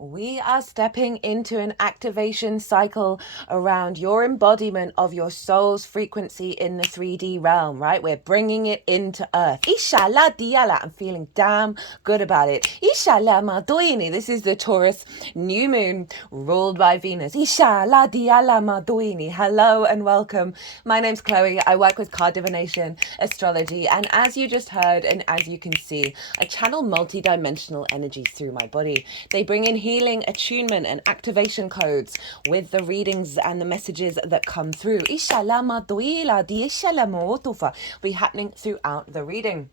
We are stepping into an activation cycle around your embodiment of your soul's frequency in the 3D realm, right? We're bringing it into Earth. Inshallah diyala. I'm feeling damn good about it. Inshallah madoini. This is the Taurus new moon ruled by Venus. Inshallah diyala madoini. Hello and welcome. My name's Chloe. I work with card divination, astrology, and as you just heard and as you can see, I channel multi-dimensional energies through my body. They bring in healing, attunement, and activation codes with the readings and the messages that come through. Be happening throughout the reading.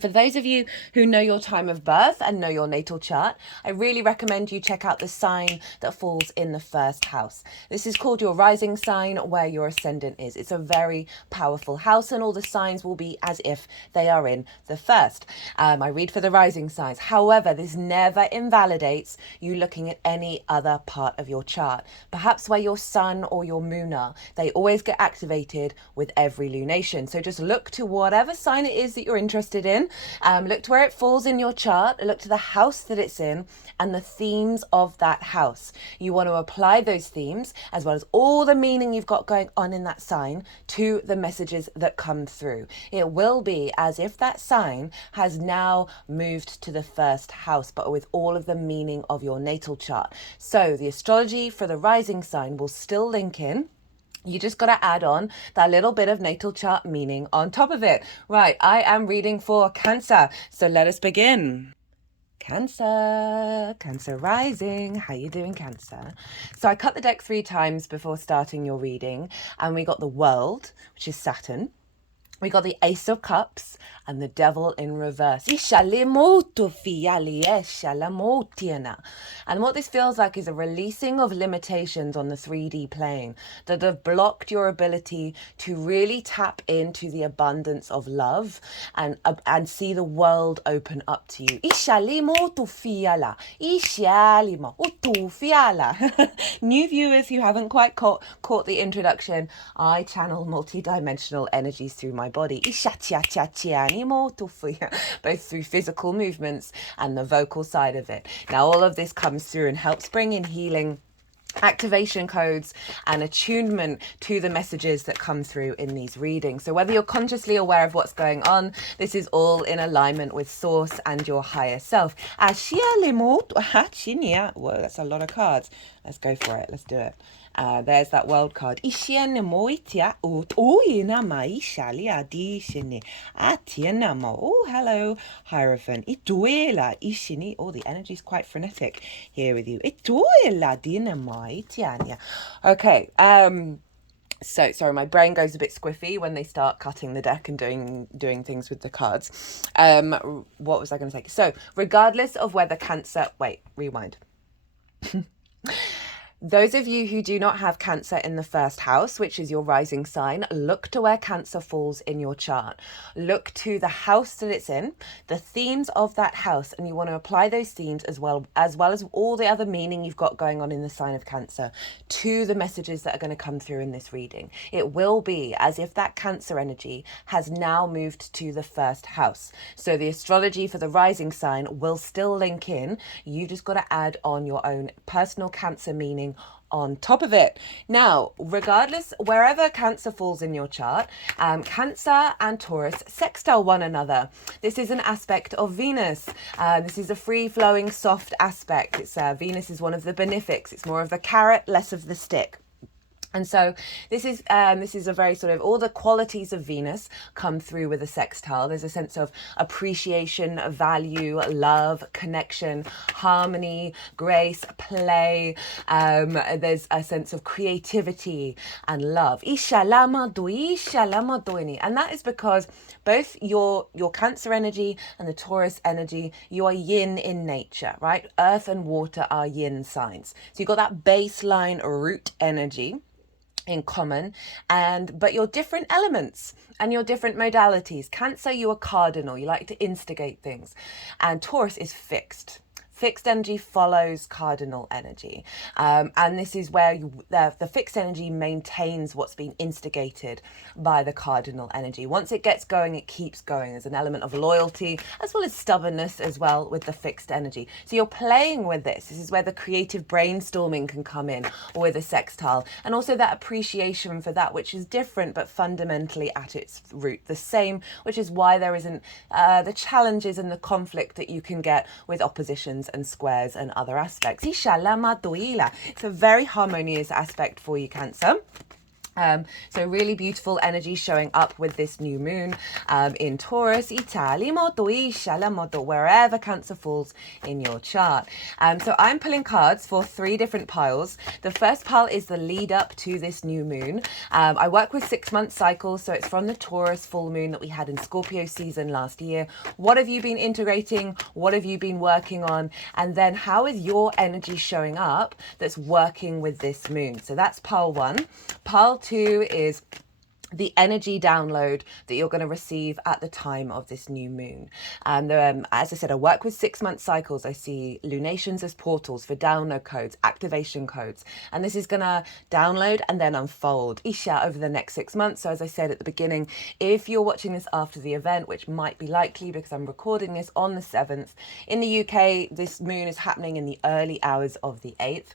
For those of you who know your time of birth and know your natal chart, I really recommend you check out the sign that falls in the first house. This is called your rising sign, where your ascendant is. It's a very powerful house and all the signs will be as if they are in the first. I read for the rising signs. However, this never invalidates you looking at any other part of your chart. Perhaps where your sun or your moon are, they always get activated with every lunation. So just look to whatever sign it is that you're interested in. Look to where it falls in your chart, look to the house that it's in and the themes of that house. You want to apply those themes as well as all the meaning you've got going on in that sign to the messages that come through. It will be as if that sign has now moved to the first house, but with all of the meaning of your natal chart. So the astrology for the rising sign will still link in. You just got to add on that little bit of natal chart meaning on top of it. Right, I am reading for Cancer, so let us begin. Cancer rising. How you doing, Cancer? So I cut the deck 3 times before starting your reading, and we got the World, which is Saturn. We got the Ace of Cups and the Devil in reverse. And what this feels like is a releasing of limitations on the 3D plane that have blocked your ability to really tap into the abundance of love and see the world open up to you. New viewers who haven't quite caught the introduction, I channel multi-dimensional energies through my body, both through physical movements and the vocal side of it. Now all of this comes through and helps bring in healing, activation codes and attunement to the messages that come through in these readings. So whether you're consciously aware of what's going on, this is all in alignment with source and your higher self. Whoa, that's a lot of cards. Let's go for it. Let's do it. There's that World card. Oh, hello, Hierophant. Oh, the energy's quite frenetic here with you. Okay. So sorry, my brain goes a bit squiffy when they start cutting the deck and doing things with the cards. What was I going to say? So regardless of whether Cancer, wait, rewind. Those of you who do not have Cancer in the first house, which is your rising sign, look to where Cancer falls in your chart. Look to the house that it's in, the themes of that house, and you want to apply those themes as well as all the other meaning you've got going on in the sign of Cancer to the messages that are going to come through in this reading. It will be as if that Cancer energy has now moved to the first house. So the astrology for the rising sign will still link in. You just got to add on your own personal Cancer meaning on top of it. Now, regardless, wherever Cancer falls in your chart, Cancer and Taurus sextile one another. This is an aspect of Venus. This is a free-flowing, soft aspect. It's Venus is one of the benefics. It's more of the carrot, less of the stick. And so this is a very sort of, all the qualities of Venus come through with a sextile. There's a sense of appreciation, value, love, connection, harmony, grace, play. There's a sense of creativity and love. And that is because both your Cancer energy and the Taurus energy, you are yin in nature, right? Earth and water are yin signs. So you've got that baseline root energy in common, but your different elements and your different modalities. Cancer, you are cardinal, you like to instigate things, and Taurus is fixed. Fixed energy follows cardinal energy. And this is where the fixed energy maintains what's been instigated by the cardinal energy. Once it gets going, it keeps going. There's an element of loyalty as well as stubbornness as well with the fixed energy. So you're playing with this. This is where the creative brainstorming can come in, or with a sextile. And also that appreciation for that which is different but fundamentally at its root the same, which is why there isn't the challenges and the conflict that you can get with oppositions and squares and other aspects. It's a very harmonious aspect for you, Cancer. So really beautiful energy showing up with this new moon in Taurus, wherever Cancer falls in your chart. So I'm pulling cards for 3 different piles. The first pile is the lead up to this new moon. I work with 6-month cycles, so it's from the Taurus full moon that we had in Scorpio season last year. What have you been integrating? What have you been working on? And then how is your energy showing up that's working with this moon? So that's pile 1. Pile 2 is the energy download that you're going to receive at the time of this new moon. And as I said, I work with 6-month cycles. I see lunations as portals for download codes, activation codes. And this is going to download and then unfold over the next 6 months. So as I said at the beginning, if you're watching this after the event, which might be likely because I'm recording this on the 7th, in the UK, this moon is happening in the early hours of the 8th.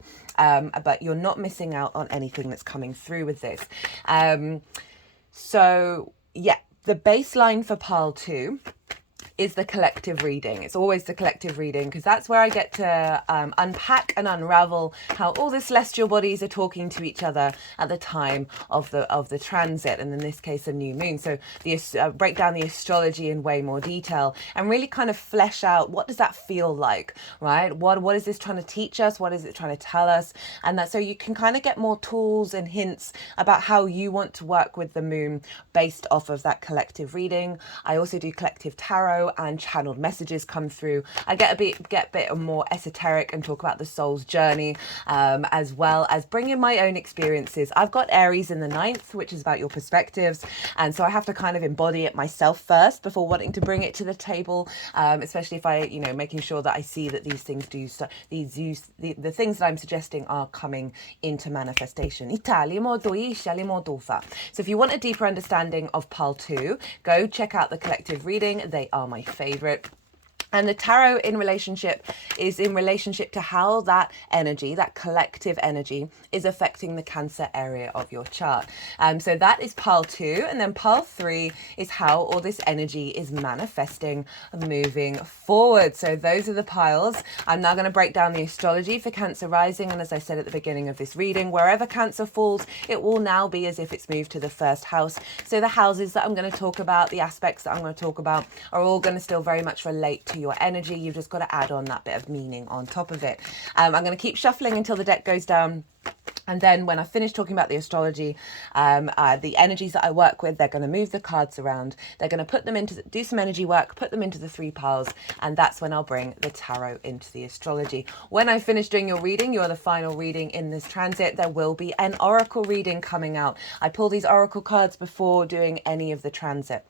But you're not missing out on anything that's coming through with this. So yeah, the baseline for pile 2 is the collective reading. It's always the collective reading because that's where I get to unpack and unravel how all the celestial bodies are talking to each other at the time of the transit, and in this case a new moon. So break down the astrology in way more detail and really kind of flesh out what does that feel like, right? What is this trying to teach us? What is it trying to tell us? And that so you can kind of get more tools and hints about how you want to work with the moon based off of that collective reading. I also do collective tarot and channeled messages come through. I get a bit more esoteric and talk about the soul's journey, as well as bring in my own experiences. I've got Aries in the 9th, which is about your perspectives, and so I have to kind of embody it myself first before wanting to bring it to the table, especially if I, making sure that I see that these things the things that I'm suggesting are coming into manifestation. So if you want a deeper understanding of pile 2, go check out the collective reading. They are my favorite. And the tarot is in relationship to how that energy, that collective energy, is affecting the Cancer area of your chart. So that is pile 2. And then pile 3 is how all this energy is manifesting, moving forward. So those are the piles. I'm now going to break down the astrology for Cancer rising. And as I said at the beginning of this reading, wherever Cancer falls, it will now be as if it's moved to the first house. So the houses that I'm going to talk about, the aspects that I'm going to talk about, are all going to still very much relate to your energy. You've just got to add on that bit of meaning on top of it. I'm going to keep shuffling until the deck goes down. And then when I finish talking about the astrology, the energies that I work with, they're going to move the cards around. They're going to do some energy work, put them into the 3 piles. And that's when I'll bring the tarot into the astrology. When I finish doing your reading, you're the final reading in this transit, there will be an oracle reading coming out. I pull these oracle cards before doing any of the transit.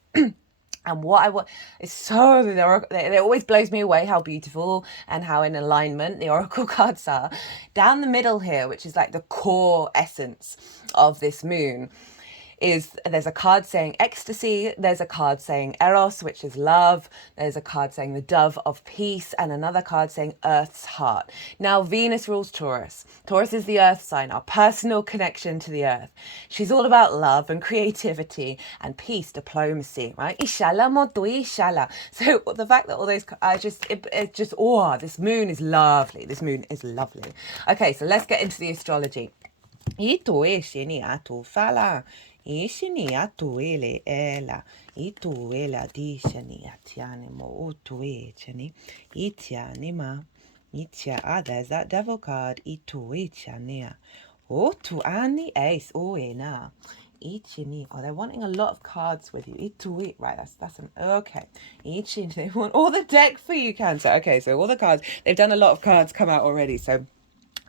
And what I want is it always blows me away how beautiful and how in alignment the oracle cards are. Down the middle here, which is like the core essence of this moon, there's a card saying ecstasy, there's a card saying eros, which is love, there's a card saying the dove of peace, and another card saying earth's heart. Now Venus rules Taurus. Taurus is the earth sign, our personal connection to the earth. She's all about love and creativity and peace, diplomacy, right? Inshallah motu inshallah. So the fact that all those this moon is lovely. This moon is lovely. Okay, so let's get into the astrology. Ishini atuele ela ituela dishani atiane mo utuechani itiani ma itia. There's that devil card. Ituechania otuani ace oena ichini. Oh, they're wanting a lot of cards with you. Itui. Right, that's an okay. Ichini. They want all the deck for you, Cancer. Okay, so all the cards. They've done a lot of cards come out already. So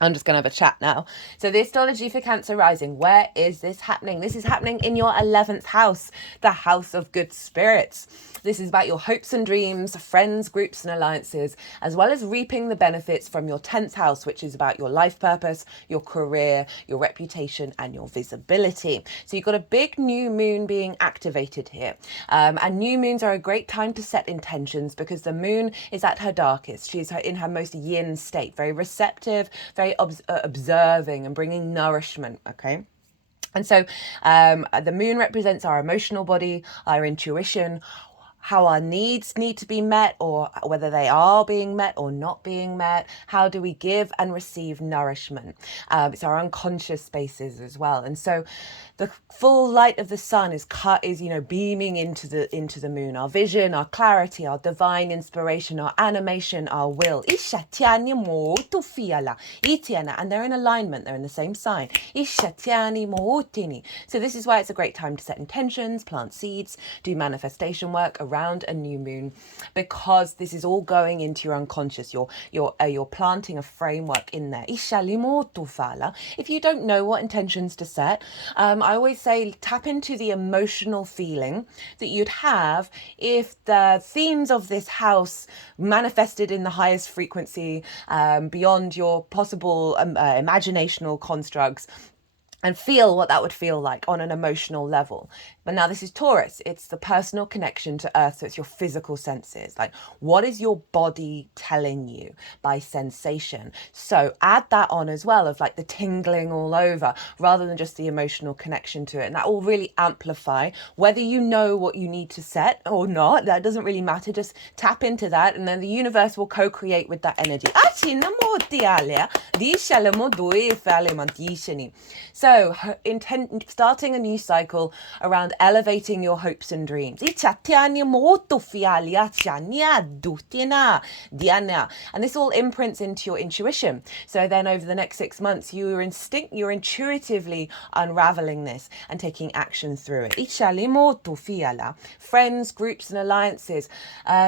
I'm just going to have a chat now. So the astrology for Cancer rising, where is this happening? This is happening in your 11th house, the house of good spirits. This is about your hopes and dreams, friends, groups and alliances, as well as reaping the benefits from your 10th house, which is about your life purpose, your career, your reputation and your visibility. So you've got a big new moon being activated here. And new moons are a great time to set intentions because the moon is at her darkest. She's in her most yin state, very receptive, very observing and bringing nourishment, okay? And so the moon represents our emotional body, our intuition, how our needs need to be met or whether they are being met or not being met. How do we give and receive nourishment? It's our unconscious spaces as well. And so the full light of the sun is beaming into the moon. Our vision, our clarity, our divine inspiration, our animation, our will. And they're in alignment. They're in the same sign. So this is why it's a great time to set intentions, plant seeds, do manifestation work around a new moon, because this is all going into your unconscious. You're planting a framework in there. If you don't know what intentions to set, I always say tap into the emotional feeling that you'd have if the themes of this house manifested in the highest frequency, beyond your possible imaginational constructs, and feel what that would feel like on an emotional level. But now this is Taurus. It's the personal connection to Earth. So it's your physical senses. Like, what is your body telling you by sensation? So add that on as well, of like the tingling all over, rather than just the emotional connection to it. And that will really amplify whether you know what you need to set or not. That doesn't really matter. Just tap into that. And then the universe will co-create with that energy. So starting a new cycle around elevating your hopes and dreams. And this all imprints into your intuition. So then over the next 6 months, you're intuitively unraveling this and taking action through it. Friends, groups and alliances,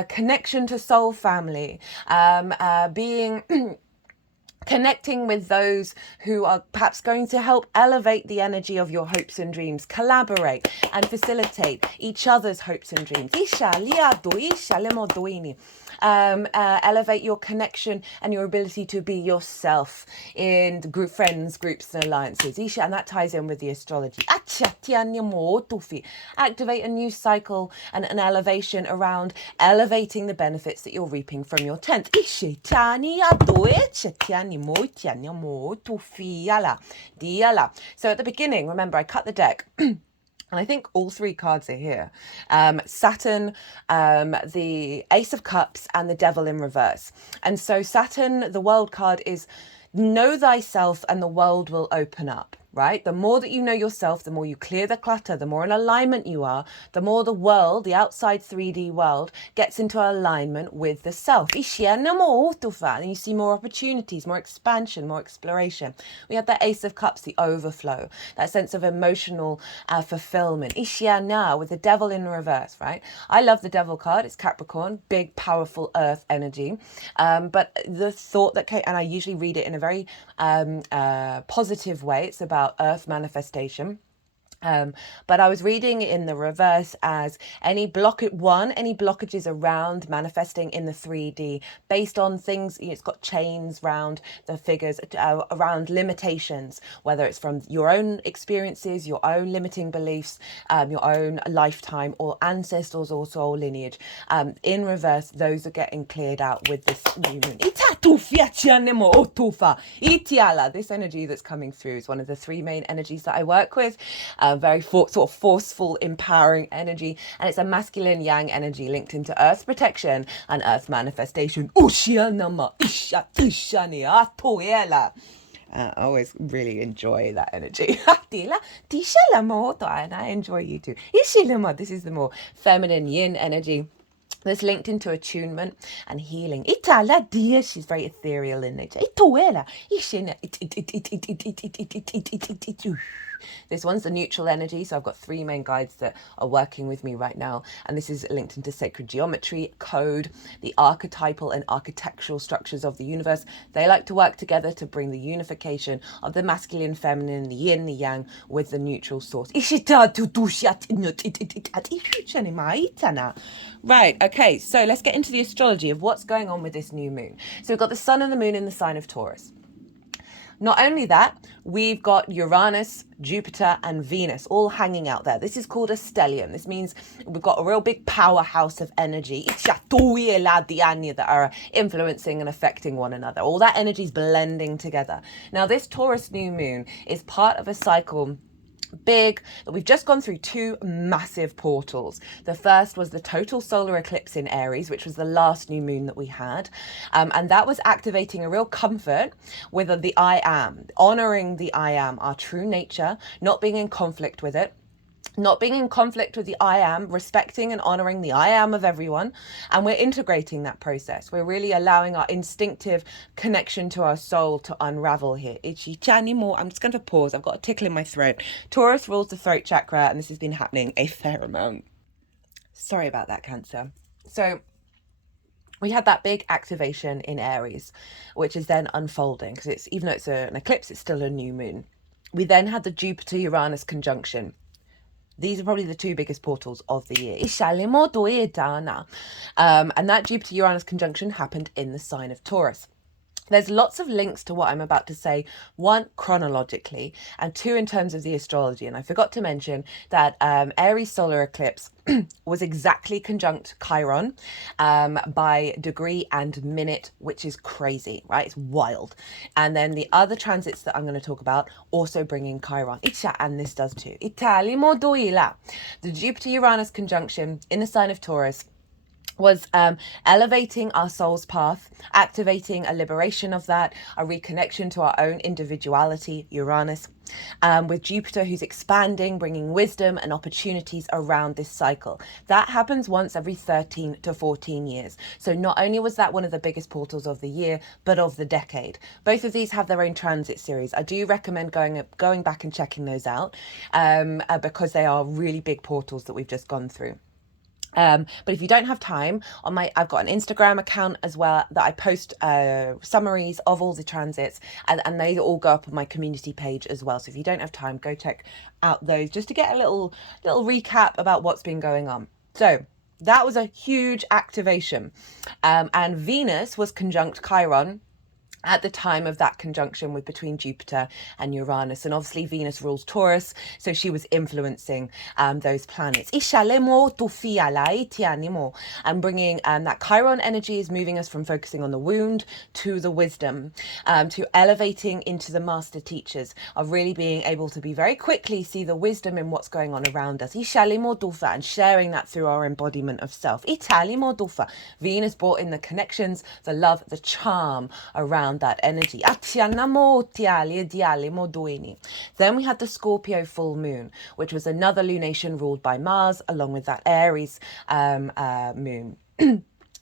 connection to soul family, connecting with those who are perhaps going to help elevate the energy of your hopes and dreams, collaborate and facilitate each other's hopes and dreams. Elevate your connection and your ability to be yourself in friends, groups and alliances. And that ties in with the astrology. Activate a new cycle and an elevation around elevating the benefits that you're reaping from your 10th. So at the beginning, remember, I cut the deck. And I think all 3 cards are here. Saturn, the Ace of Cups and the Devil in reverse. And so Saturn, the world card, is know thyself and the world will open up. Right? The more that you know yourself, the more you clear the clutter, the more in alignment you are, the more the world, the outside 3D world, gets into alignment with the self. And you see more opportunities, more expansion, more exploration. We have that Ace of Cups, the overflow, that sense of emotional fulfillment. Now with the Devil in reverse, right? I love the Devil card. It's Capricorn, big, powerful earth energy. But the thought that came, and I usually read it in a very positive way. It's about earth manifestation. But I was reading in the reverse as any blockages around manifesting in the 3D based on things, it's got chains around the figures, around limitations, whether it's from your own experiences, your own limiting beliefs, your own lifetime or ancestors or soul lineage. In reverse, those are getting cleared out with this new moon. This energy that's coming through is one of the 3 main energies that I work with. Very sort of forceful, empowering energy, and it's a masculine yang energy linked into earth protection and earth manifestation. I always really enjoy that energy. And I enjoy you too. This is the more feminine yin energy that's linked into attunement and healing. She's very ethereal in nature. This one's the neutral energy. So I've got 3 main guides that are working with me right now. And this is linked into sacred geometry, code, the archetypal and architectural structures of the universe. They like to work together to bring the unification of the masculine, feminine, the yin, the yang with the neutral source. Right, okay, so let's get into the astrology of what's going on with this new moon. So we've got the sun and the moon in the sign of Taurus. Not only that, we've got Uranus, Jupiter, and Venus all hanging out there. This is called a stellium. This means we've got a real big powerhouse of energy that are influencing and affecting one another. All that energy is blending together. Now, this Taurus new moon is part of a cycle big that we've just gone through 2 massive portals. The first was the total solar eclipse in Aries, which was the last new moon that we had, and that was activating a real comfort with the I am, honoring the I am, our true nature, not being in conflict with it, not being in conflict with the I am, respecting and honoring the I am of everyone. And we're integrating that process. We're really allowing our instinctive connection to our soul to unravel here. I'm just going to pause. I've got a tickle in my throat. Taurus rules the throat chakra, and this has been happening a fair amount. Sorry about that, Cancer. So we had that big activation in Aries, which is then unfolding because it's, even though it's an eclipse, it's still a new moon. We then had the Jupiter-Uranus conjunction. These are probably the 2 biggest portals of the year. And that Jupiter-Uranus conjunction happened in the sign of Taurus. There's lots of links to what I'm about to say, 1 chronologically and 2 in terms of the astrology. And I forgot to mention that Aries solar eclipse was exactly conjunct Chiron by degree and minute, which is crazy, right? It's wild. And then the other transits that I'm going to talk about also bring in Chiron. And this does too. The Jupiter-Uranus conjunction in the sign of Taurus was elevating our soul's path, activating a liberation of that, a reconnection to our own individuality, Uranus, with Jupiter, who's expanding, bringing wisdom and opportunities around this cycle. That happens once every 13 to 14 years. So not only was that one of the biggest portals of the year, but of the decade. Both of these have their own transit series. I do recommend going back and checking those out because they are really big portals that we've just gone through. But if you don't have time, I've got an Instagram account as well that I post summaries of all the transits, and they all go up on my community page as well. So if you don't have time, go check out those just to get a little recap about what's been going on. So that was a huge activation, and Venus was conjunct Chiron at the time of that conjunction between Jupiter and Uranus. And obviously Venus rules Taurus, so she was influencing those planets. And bringing that Chiron energy is moving us from focusing on the wound to the wisdom, to elevating into the master teachers, of really being able to be very quickly see the wisdom in what's going on around us. And sharing that through our embodiment of self. Venus brought in the connections, the love, the charm around that energy. Then we had the Scorpio full moon, which was another lunation ruled by Mars, along with that Aries moon.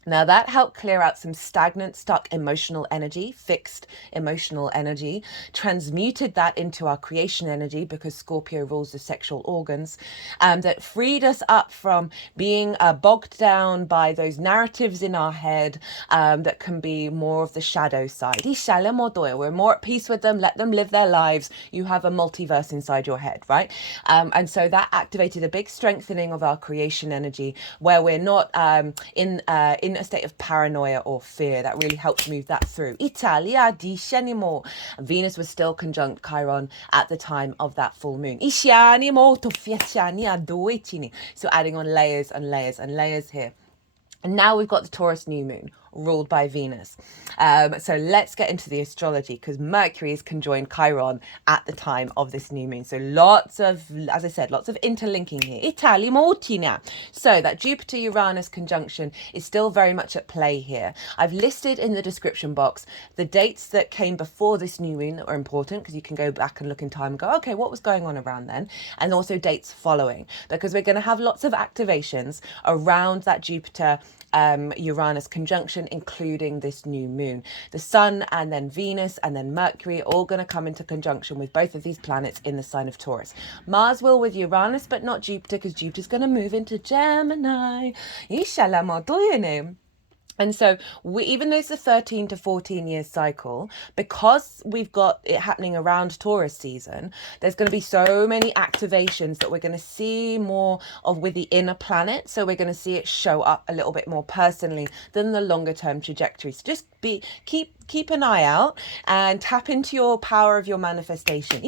Now that helped clear out some stagnant, stuck emotional energy, fixed emotional energy, transmuted that into our creation energy because Scorpio rules the sexual organs, that freed us up from being bogged down by those narratives in our head that can be more of the shadow side. We're more at peace with them, let them live their lives. You have a multiverse inside your head, right? And so that activated a big strengthening of our creation energy where we're not in a state of paranoia or fear. That really helps move that through. Venus was still conjunct Chiron at the time of that full moon. So adding on layers and layers and layers here. And now we've got the Taurus new moon ruled by Venus. So let's get into the astrology, because Mercury is conjoined Chiron at the time of this new moon. So lots of, as I said, lots of interlinking here. So that Jupiter-Uranus conjunction is still very much at play here. I've listed in the description box the dates that came before this new moon that are important, because you can go back and look in time and go, okay, what was going on around then? And also dates following, because we're going to have lots of activations around that Jupiter Uranus conjunction conjunction, including this new moon. The Sun and then Venus and then Mercury are all going to come into conjunction with both of these planets in the sign of Taurus. Mars will with Uranus, but not Jupiter, because Jupiter's going to move into Gemini. And so even though it's a 13 to 14 year cycle, because we've got it happening around Taurus season, there's going to be so many activations that we're going to see more of with the inner planet. So we're going to see it show up a little bit more personally than the longer term trajectory. So just keep an eye out and tap into your power of your manifestation.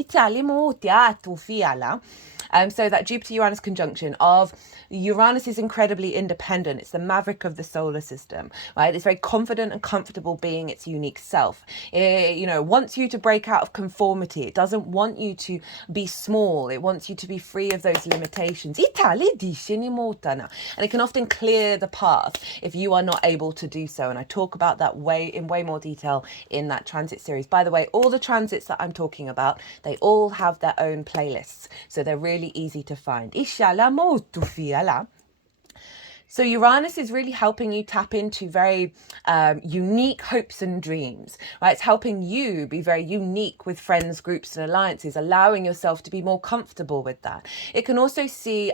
So that Jupiter-Uranus conjunction of Uranus is incredibly independent. It's the maverick of the solar system, right? It's very confident and comfortable being its unique self. It, wants you to break out of conformity. It doesn't want you to be small. It wants you to be free of those limitations. And it can often clear the path if you are not able to do so. And I talk about that in way more detail in that transit series. By the way, all the transits that I'm talking about, they all have their own playlists. So they're really easy to find. So Uranus is really helping you tap into very unique hopes and dreams, right? It's helping you be very unique with friends, groups and alliances, allowing yourself to be more comfortable with that. It can also see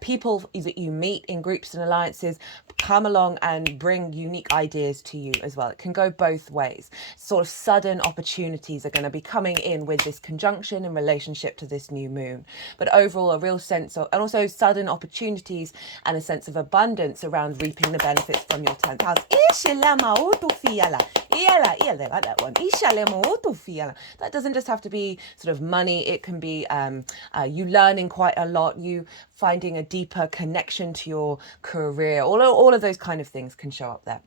people that you meet in groups and alliances come along and bring unique ideas to you as well. It can go both ways. Sort of sudden opportunities are going to be coming in with this conjunction in relationship to this new moon. But overall, a real sense of, and also sudden opportunities and a sense of abundance around reaping the benefits from your 10th house. That one. That doesn't just have to be sort of money. It can be you learning quite a lot, you finding a deeper connection to your career. All of those kind of things can show up there.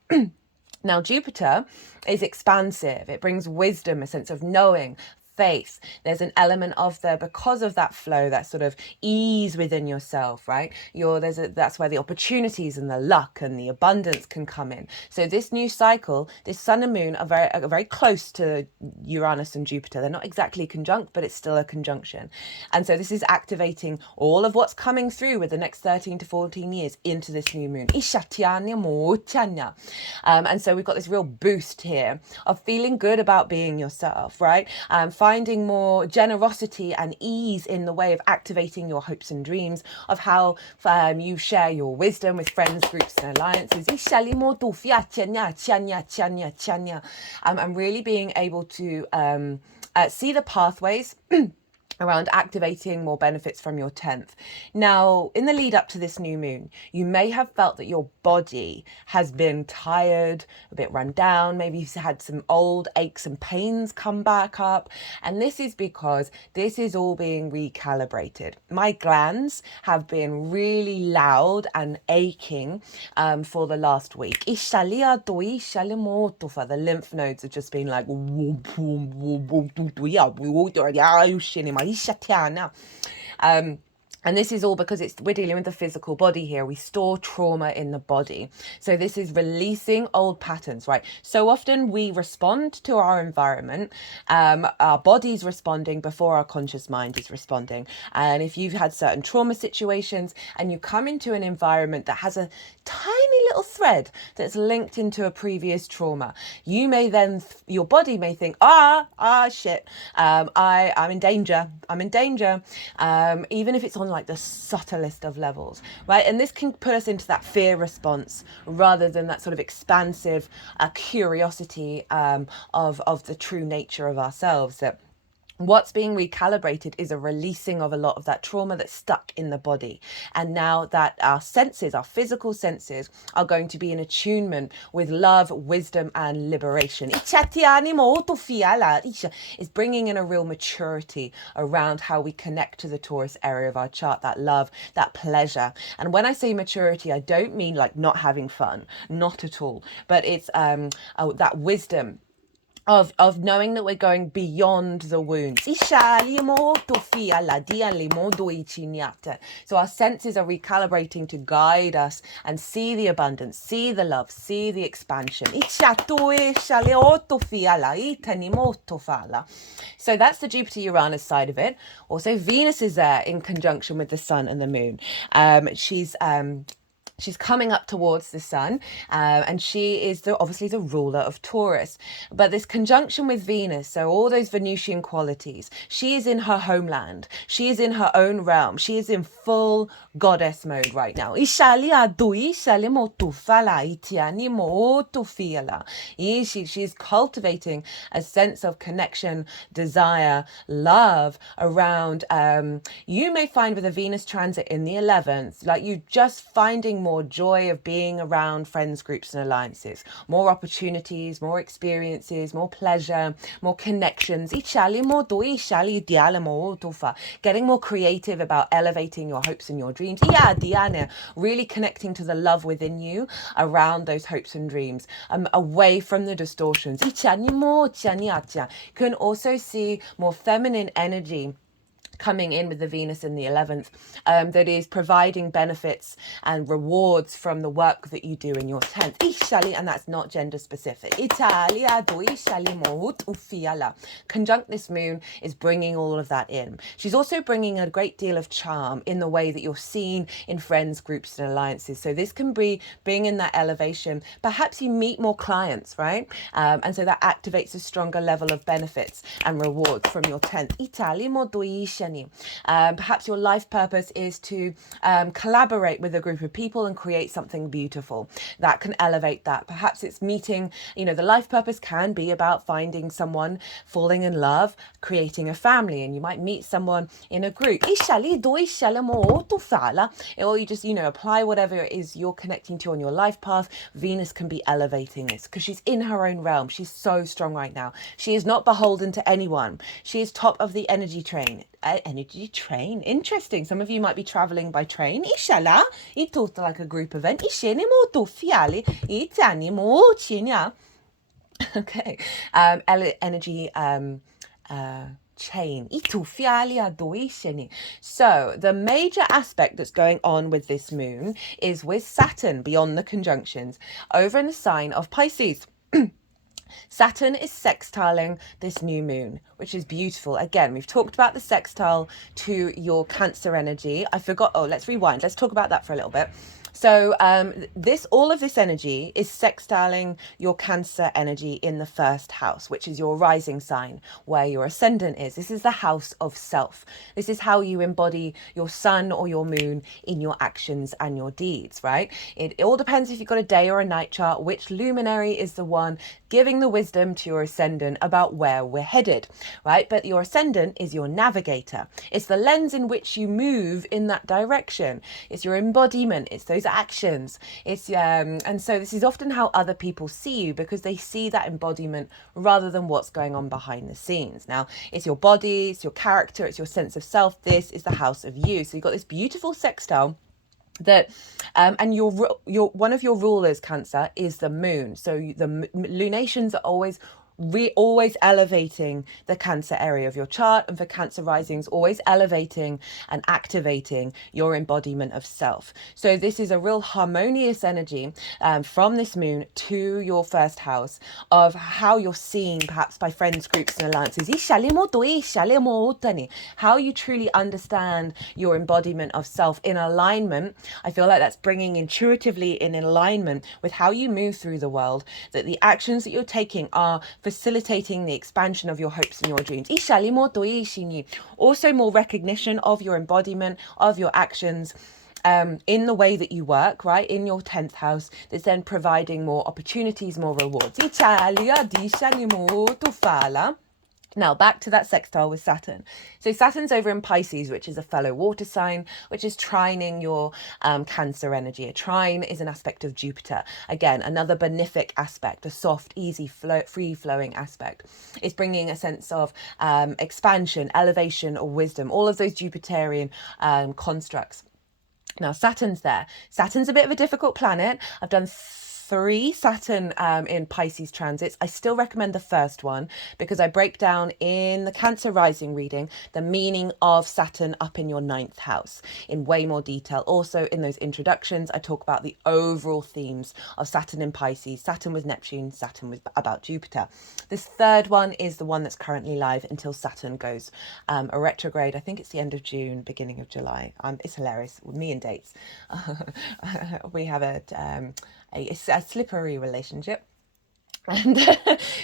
Now, Jupiter is expansive. It brings wisdom, a sense of knowing, faith. There's an element of there because of that flow, that sort of ease within yourself, right? That's where the opportunities and the luck and the abundance can come in. So this new cycle, this sun and moon are very close to Uranus and Jupiter. They're not exactly conjunct, but it's still a conjunction. And so this is activating all of what's coming through with the next 13 to 14 years into this new moon. And so we've got this real boost here of feeling good about being yourself, right? Finding more generosity and ease in the way of activating your hopes and dreams, of how you share your wisdom with friends, groups and alliances. I'm really being able to see the pathways around activating more benefits from your 10th. Now, in the lead up to this new moon, you may have felt that your body has been tired, a bit run down. Maybe you've had some old aches and pains come back up. And this is because this is all being recalibrated. My glands have been really loud and aching for the last week. The lymph nodes have just been like, and this is all because we're dealing with the physical body here. We store trauma in the body. So this is releasing old patterns, right? So often we respond to our environment. Our body's responding before our conscious mind is responding. And if you've had certain trauma situations and you come into an environment that has a tiny little thread that's linked into a previous trauma, you may then, your body may think, shit, I'm in danger. I'm in danger. Even if it's on like the subtlest of levels, right? And this can put us into that fear response rather than that sort of expansive curiosity of the true nature of ourselves. That what's being recalibrated is a releasing of a lot of that trauma that's stuck in the body. And now that our senses, our physical senses, are going to be in attunement with love, wisdom, and liberation. It's bringing in a real maturity around how we connect to the Taurus area of our chart, that love, that pleasure. And when I say maturity, I don't mean like not having fun, not at all, but it's that wisdom of knowing that we're going beyond the wounds. So our senses are recalibrating to guide us and see the abundance, see the love, see the expansion. So that's the Jupiter-Uranus side of it. Also, Venus is there in conjunction with the sun and the moon. She's She's coming up towards the sun, and she is obviously the ruler of Taurus. But this conjunction with Venus, so all those Venusian qualities, she is in her homeland. She is in her own realm. She is in full goddess mode right now. She's cultivating a sense of connection, desire, love around. You may find with a Venus transit in the 11th, like you just finding more joy of being around friends, groups and alliances, more opportunities, more experiences, more pleasure, more connections, getting more creative about elevating your hopes and your dreams, really connecting to the love within you around those hopes and dreams, away from the distortions. Can also see more feminine energy coming in with the Venus in the 11th, that is providing benefits and rewards from the work that you do in your 10th. And that's not gender specific. Conjunct this moon is bringing all of that in. She's also bringing a great deal of charm in the way that you're seen in friends, groups and alliances. So this can be being in that elevation. Perhaps you meet more clients, right? And so that activates a stronger level of benefits and rewards from your 10th. Perhaps your life purpose is to collaborate with a group of people and create something beautiful that can elevate that. Perhaps it's meeting, the life purpose can be about finding someone, falling in love, creating a family, and you might meet someone in a group. Or you just, apply whatever it is you're connecting to on your life path. Venus can be elevating this because she's in her own realm. She's so strong right now. She is not beholden to anyone. She is top of the energy train. Interesting. Some of you might be traveling by train. Like a group event. Okay. Energy chain. So the major aspect that's going on with this moon is with Saturn beyond the conjunctions over in the sign of Pisces. Saturn is sextiling this new moon, which is beautiful. Again, we've talked about the sextile to your Cancer energy. I forgot. Oh, let's rewind. Let's talk about that for a little bit. So all of this energy is sextiling your Cancer energy in the first house, which is your rising sign, where your ascendant is. This is the house of self. This is how you embody your sun or your moon in your actions and your deeds, right? It all depends if you've got a day or a night chart, which luminary is the one giving the wisdom to your ascendant about where we're headed, right? But your ascendant is your navigator. It's the lens in which you move in that direction. It's your embodiment. It's those actions. It's and so this is often how other people see you, because they see that embodiment rather than what's going on behind the scenes. Now, it's your body, it's your character, it's your sense of self. This is the house of you. So you've got this beautiful sextile that and your one of your rulers, Cancer, is the moon. So the lunations are always elevating the Cancer area of your chart, and for Cancer risings, always elevating and activating your embodiment of self. So this is a real harmonious energy from this moon to your first house of how you're seen, perhaps by friends, groups and alliances. How you truly understand your embodiment of self in alignment. I feel like that's bringing intuitively in alignment with how you move through the world, that the actions that you're taking are facilitating the expansion of your hopes and your dreams. Also more recognition of your embodiment, of your actions, in the way that you work, right, in your 10th house, that's then providing more opportunities, more rewards. Now, back to that sextile with Saturn. So Saturn's over in Pisces, which is a fellow water sign, which is trining your Cancer energy. A trine is an aspect of Jupiter. Again, another benefic aspect, a soft, easy, free-flowing aspect. It's bringing a sense of expansion, elevation, or wisdom, all of those Jupiterian constructs. Now, Saturn's there. Saturn's a bit of a difficult planet. I've done 3 Saturn in Pisces transits. I still recommend the first one because I break down in the Cancer rising reading the meaning of Saturn up in your 9th house in way more detail. Also in those introductions, I talk about the overall themes of Saturn in Pisces. Saturn was Neptune, Saturn was about Jupiter. This third one is the one that's currently live until Saturn goes a retrograde. I think it's the end of June, beginning of July. It's hilarious with me and dates. We have a slippery relationship. And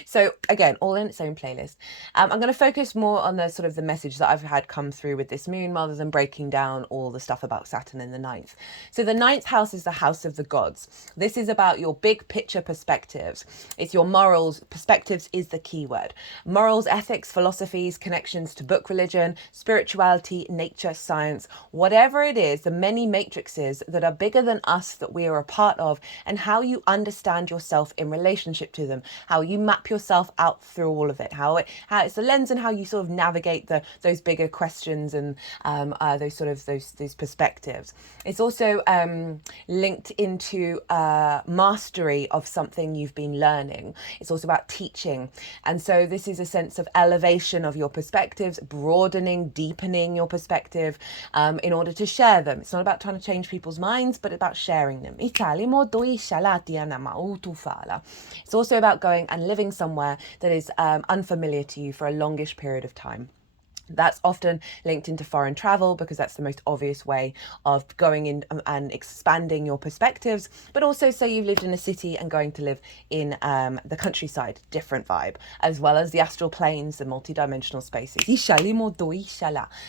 so again, all in its own playlist. I'm going to focus more on the sort of the message that I've had come through with this moon rather than breaking down all the stuff about Saturn in the 9th. So the 9th house is the house of the gods. This is about your big picture perspectives. It's your morals. Perspectives is the key word. Morals, ethics, philosophies, connections to book religion, spirituality, nature, science, whatever it is, the many matrices that are bigger than us that we are a part of, and how you understand yourself in relationship to them, how you map yourself out through all of it, how it's the lens and how you sort of navigate those bigger questions and those perspectives. It's also linked into mastery of something you've been learning. It's also about teaching, and so this is a sense of elevation of your perspectives, broadening, deepening your perspective in order to share them. It's not about trying to change people's minds, but about sharing them. It's also about going and living somewhere that is unfamiliar to you for a longish period of time. That's often linked into foreign travel because that's the most obvious way of going in and expanding your perspectives. But also, say you've lived in a city and going to live in the countryside, different vibe, as well as the astral planes, the multidimensional spaces.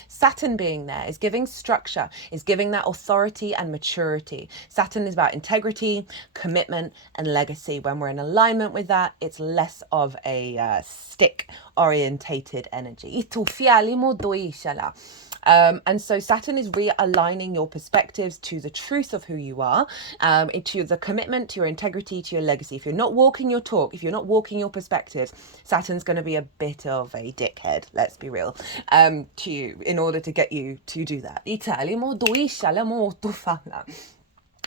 Saturn being there is giving structure, is giving that authority and maturity. Saturn is about integrity, commitment, and legacy. When we're in alignment with that, it's less of a stick orientated energy. And so Saturn is realigning your perspectives to the truth of who you are, to the commitment, to your integrity, to your legacy. If you're not walking your talk, if you're not walking your perspectives, Saturn's going to be a bit of a dickhead, let's be real, to you in order to get you to do that.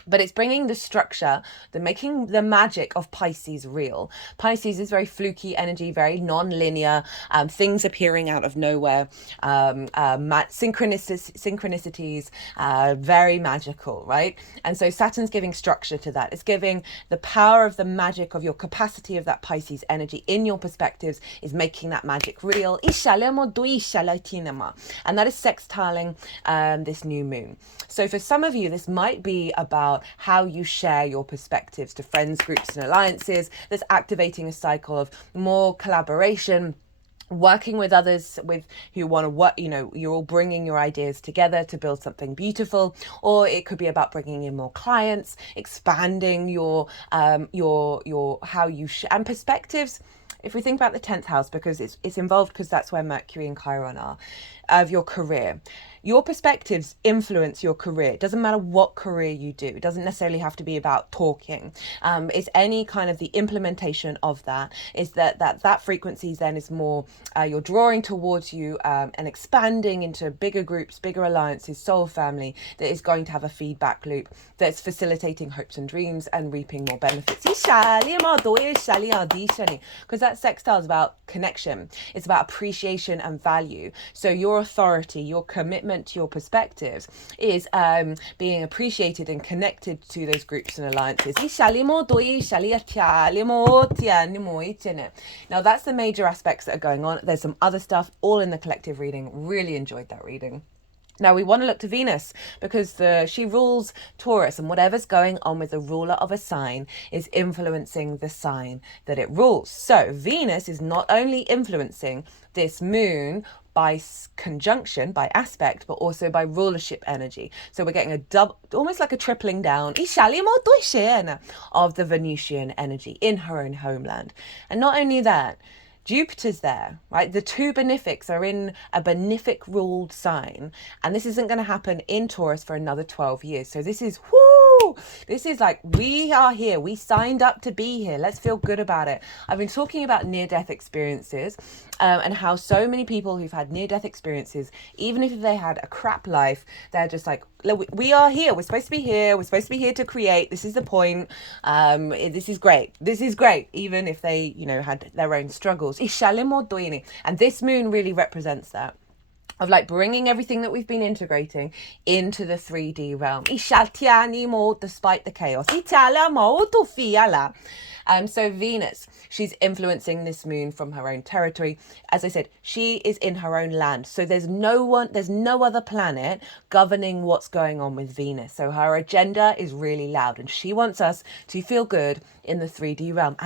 But it's bringing the structure, making the magic of Pisces real. Pisces is very fluky energy, very non-linear, things appearing out of nowhere, synchronicities, very magical, right? And so Saturn's giving structure to that. It's giving the power of the magic of your capacity of that Pisces energy in your perspectives is making that magic real. And that is sextiling this new moon. So for some of you, this might be about how you share your perspectives to friends, groups, and alliances. That's activating a cycle of more collaboration, working with others who want to work, you're all bringing your ideas together to build something beautiful. Or it could be about bringing in more clients, expanding your how you and perspectives. If we think about the 10th house, because it's involved, because that's where Mercury and Chiron are, of your career. Your perspectives influence your career. It doesn't matter what career you do. It doesn't necessarily have to be about talking. It's any kind of the implementation of that. Is that frequencies then is more you're drawing towards you and expanding into bigger groups, bigger alliances, soul family that is going to have a feedback loop that's facilitating hopes and dreams and reaping more benefits. Because that sextile is about connection. It's about appreciation and value. So your authority, your commitment to your perspectives is being appreciated and connected to those groups and alliances. Now that's the major aspects that are going on. There's some other stuff all in the collective reading. Really enjoyed that reading. Now we want to look to Venus because she rules Taurus, and whatever's going on with the ruler of a sign is influencing the sign that it rules. So Venus is not only influencing this moon by conjunction, by aspect, but also by rulership energy. So we're getting a double, almost like a tripling down of the Venusian energy in her own homeland. And not only that, Jupiter's there, right? The two benefics are in a benefic ruled sign, and this isn't going to happen in Taurus for another 12 years. So this is This is like, we are here. We signed up to be here. Let's feel good about it. I've been talking about near-death experiences and how so many people who've had near-death experiences, even if they had a crap life, they're just like, we are here. We're supposed to be here. We're supposed to be here to create. This is the point. This is great. This is great. Even if they, had their own struggles. And this moon really represents that. Of like bringing everything that we've been integrating into the 3D realm. Despite the chaos. So Venus, she's influencing this moon from her own territory. As I said, she is in her own land. So there's no other planet governing what's going on with Venus. So her agenda is really loud and she wants us to feel good in the 3D realm.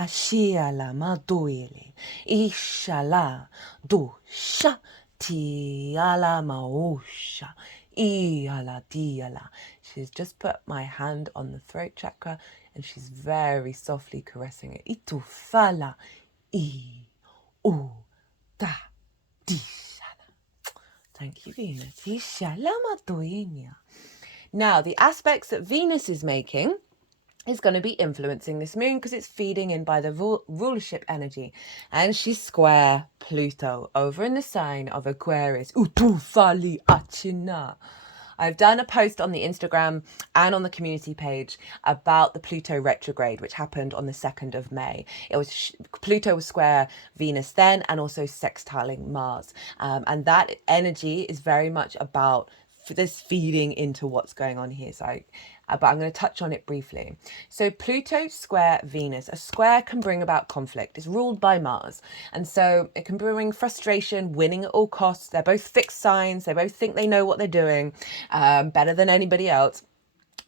Ishala dusha. Tiala maosha, iala diala. She's just put my hand on the throat chakra and she's very softly caressing it. Itufala, u ta dishala. Thank you, Venus. Ishala matoinia. Now, the aspects that Venus is making is going to be influencing this moon because it's feeding in by the rulership energy, and she's square Pluto over in the sign of Aquarius. Utufali achina. I've done a post on the Instagram and on the community page about the Pluto retrograde, which happened on the 2nd of May. It was Pluto was square Venus then, and also sextiling Mars, and that energy is very much about this feeding into what's going on here. So but I'm going to touch on it briefly. So Pluto square Venus. A square can bring about conflict. It's ruled by Mars. And so it can bring frustration, winning at all costs. They're both fixed signs. They both think they know what they're doing better than anybody else.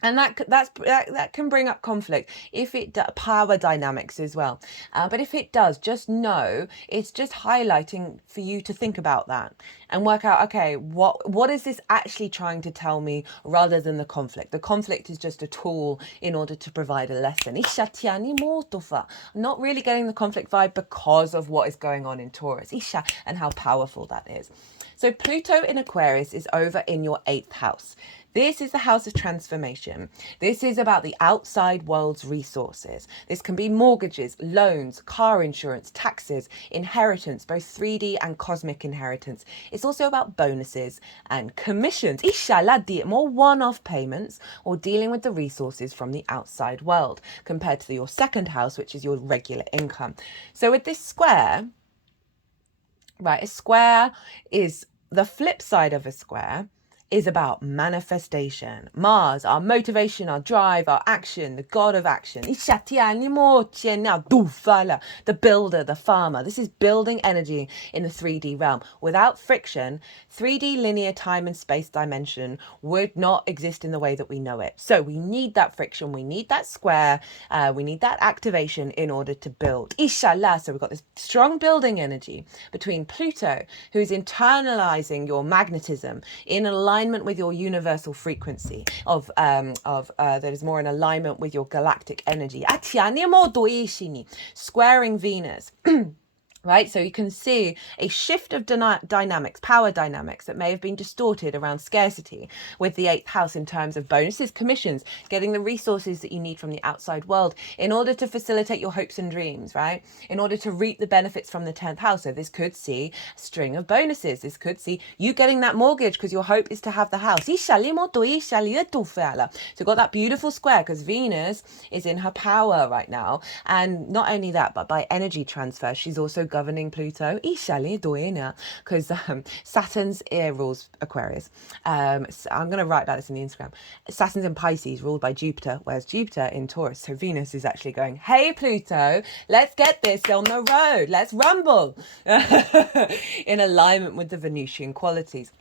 And that can bring up conflict if it power dynamics as well. But if it does, just know it's just highlighting for you to think about that and work out, okay, what is this actually trying to tell me rather than the conflict? The conflict is just a tool in order to provide a lesson. I'm not really getting the conflict vibe because of what is going on in Taurus and how powerful that is. So Pluto in Aquarius is over in your 8th house. This is the house of transformation. This is about the outside world's resources. This can be mortgages, loans, car insurance, taxes, inheritance, both 3D and cosmic inheritance. It's also about bonuses and commissions. More one-off payments or dealing with the resources from the outside world compared to your 2nd house, which is your regular income. So with this square, right, a square is the flip side of a square is about manifestation. Mars, our motivation, our drive, our action, the god of action. The builder, the farmer. This is building energy in the 3D realm. Without friction, 3D linear time and space dimension would not exist in the way that we know it. So we need that friction. We need that square. We need that activation in order to build. Inshallah. So we've got this strong building energy between Pluto, who's internalizing your magnetism in alignment with your universal frequency that is more in alignment with your galactic energy. Squaring Venus. Right, so you can see a shift of dynamics, power dynamics that may have been distorted around scarcity with the 8th house in terms of bonuses, commissions, getting the resources that you need from the outside world in order to facilitate your hopes and dreams, right? In order to reap the benefits from the 10th house. So this could see a string of bonuses. This could see you getting that mortgage because your hope is to have the house. So got that beautiful square because Venus is in her power right now. And not only that, but by energy transfer, she's also governing Pluto, because Saturn's rules Aquarius. So I'm going to write about this in the Instagram. Saturn's in Pisces, ruled by Jupiter, whereas Jupiter in Taurus. So Venus is actually going, hey, Pluto, let's get this on the road. Let's rumble. In alignment with the Venusian qualities.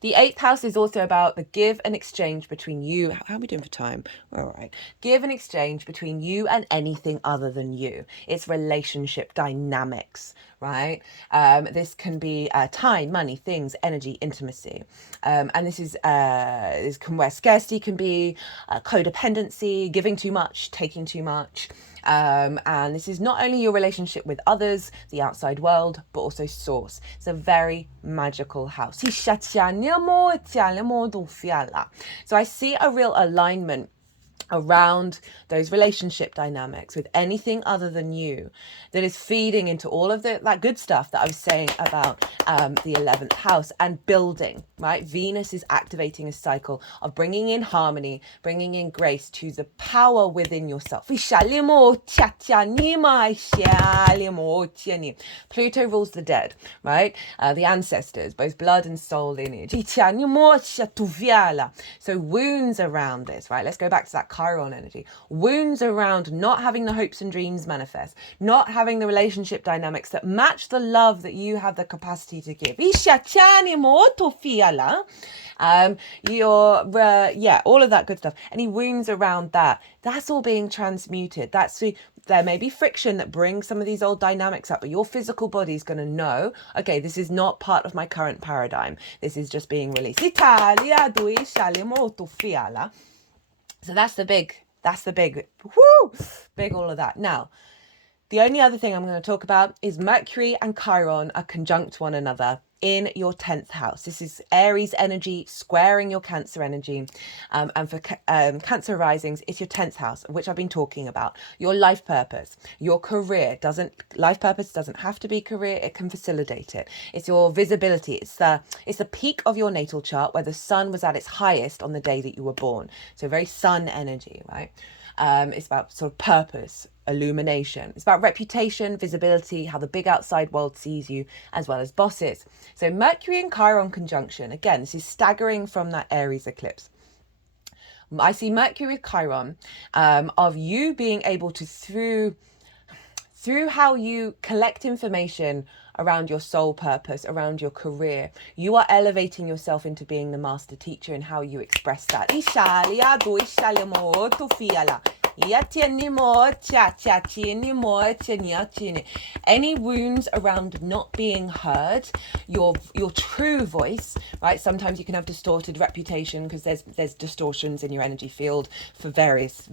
The 8th house is also about the give and exchange between you. How are we doing for time? All right. Give and exchange between you and anything other than you. It's relationship dynamics, right? This can be time, money, things, energy, intimacy. And this can where scarcity can be, codependency, giving too much, taking too much. And this is not only your relationship with others, the outside world, but also source. It's a very magical house. So I see a real alignment around those relationship dynamics with anything other than you that is feeding into all of that good stuff that I was saying about the 11th house and building, right? Venus is activating a cycle of bringing in harmony, bringing in grace to the power within yourself. Pluto rules the dead, right? The ancestors, both blood and soul lineage. So wounds around this, right? Let's go back to that Chiron energy. Wounds around not having the hopes and dreams manifest, not having the relationship dynamics that match the love that you have the capacity to give. All of that good stuff. Any wounds around that, that's all being transmuted. There may be friction that brings some of these old dynamics up, but your physical body is going to know, okay, this is not part of my current paradigm. This is just being released. So that's the big, big all of that. Now, the only other thing I'm going to talk about is Mercury and Chiron are conjunct one another in your 10th house. This is Aries energy squaring your Cancer energy. And for Cancer risings, it's your 10th house, which I've been talking about. Your life purpose, your career. Life purpose doesn't have to be career. It can facilitate it. It's your visibility. It's the peak of your natal chart where the sun was at its highest on the day that you were born. So very sun energy, right? It's about sort of purpose, illumination. It's about reputation, visibility, how the big outside world sees you, as well as bosses. So Mercury and Chiron conjunction, again, this is staggering from that Aries eclipse. I see Mercury with Chiron of you being able to, through how you collect information around your soul purpose, around your career, you are elevating yourself into being the master teacher in how you express that. Any wounds around not being heard, your true voice, right? Sometimes you can have distorted reputation because there's distortions in your energy field for various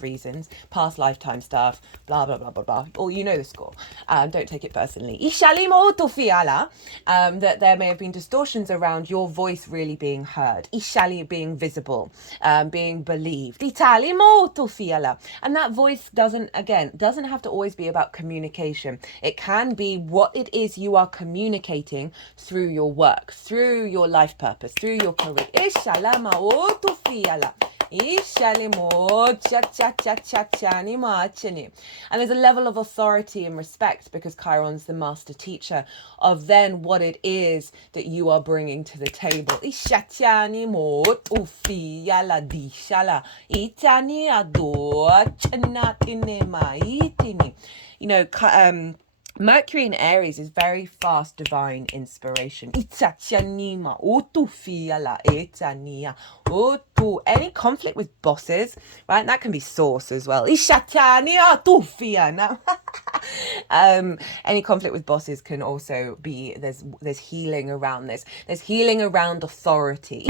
reasons, past lifetime stuff, blah blah blah blah blah. Or you know the score. Don't take it personally. That there may have been distortions around your voice really being heard, being visible, being believed. And that voice doesn't have to always be about communication. It can be what it is you are communicating through your work, through your life purpose, through your career. And there's a level of authority and respect because Chiron's the master teacher of then what it is that you are bringing to the table. You know, Mercury in Aries is very fast divine inspiration. Any conflict with bosses, right? And that can be source as well. Any conflict with bosses can also be, there's healing around this. There's healing around authority.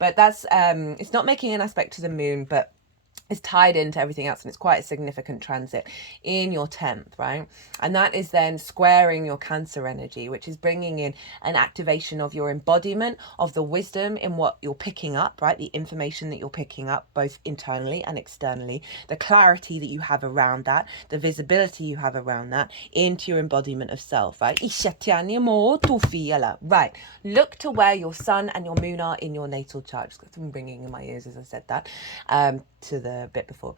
But that's it's not making an aspect to the moon, but it's tied into everything else, and it's quite a significant transit in your 10th, right? And that is then squaring your Cancer energy, which is bringing in an activation of your embodiment of the wisdom in what you're picking up, right? The information that you're picking up, both internally and externally, the clarity that you have around that, the visibility you have around that into your embodiment of self, right? Right. Look to where your sun and your moon are in your natal chart. Just got some ringing in my ears as I said that. To the bit before.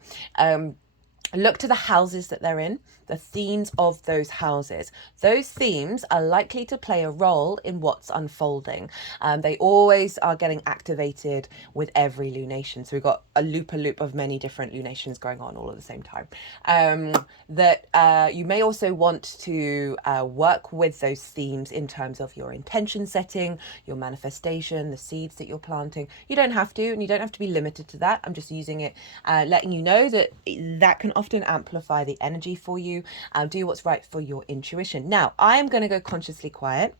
Look to the houses that they're in, the themes of those houses. Those themes are likely to play a role in what's unfolding. They always are getting activated with every lunation. So we've got a loop of many different lunations going on all at the same time. You may also want to work with those themes in terms of your intention setting, your manifestation, the seeds that you're planting. You don't have to, and you don't have to be limited to that. I'm just using it, letting you know that can often amplify the energy for you. Do what's right for your intuition. Now, I am going to go consciously quiet.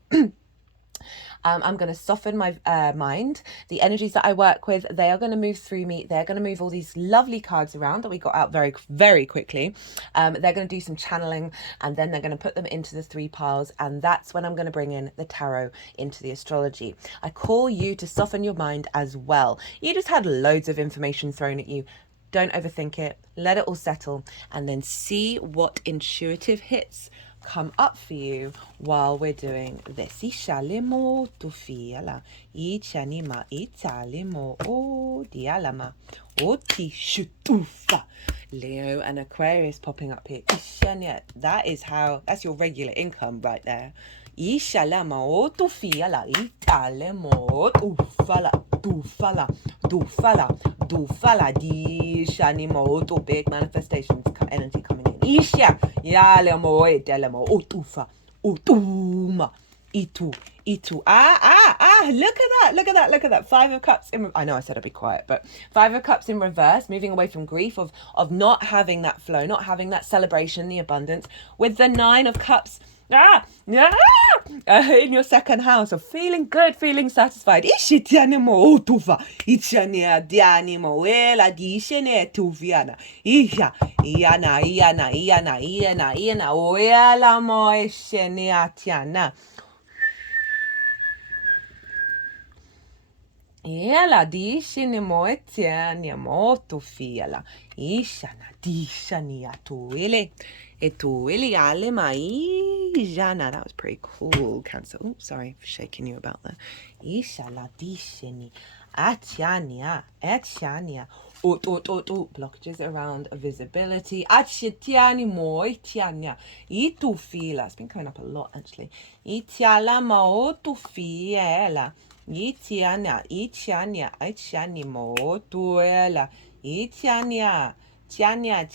I'm going to soften my mind. The energies that I work with, they are going to move through me. They're going to move all these lovely cards around that we got out very, very quickly. They're going to do some channeling, and then they're going to put them into the 3 piles. And that's when I'm going to bring in the tarot into the astrology. I call you to soften your mind as well. You just had loads of information thrown at you. Don't overthink it. Let it all settle, and then see what intuitive hits come up for you while we're doing this. Ishalemo tufiala, ichanima italemo o dialama, oti shutufa. Leo and Aquarius popping up here. Ishanya, that's your regular income right there. Ishalama o tufiala, italemo tufala, tufala, tufala, tufala, di shanimo to big manifestations energy coming in. Isha, yalemo edelemo otufa, otuma, itu, itu. Look at that. 5 of Cups in. I know I said I'd be quiet, but 5 of Cups in reverse, moving away from grief of not having that flow, not having that celebration, the abundance, with the 9 of Cups. In your second house of feeling good, feeling satisfied. Ishitianimo utufa. Ichania dianimo ela dishene tuviana. Iya iana oela mo esheniatiana. Ela dishene mo etiania mo tufiala. Ishana dishania tuile. Etuili ale mai jana. That was pretty cool, Cancer. Oh, sorry for shaking you about that. Ishala disheni atiania. Blockages around visibility. Achitiani mo itiania. Itufila. It's been coming up a lot actually. Itiala mo tufiela. Itiania. Itiani mo tuela. Itiania. Tiania,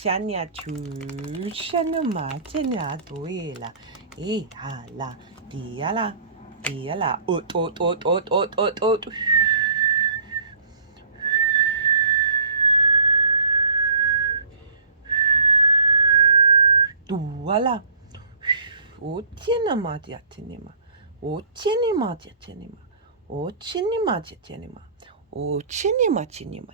Chushanuma, Tia, Duela, Ehala, Diala, Ot. Duala, Otiana Tinima, Otinima Tinima, Ochinima Tinima, Ochinima Tinima.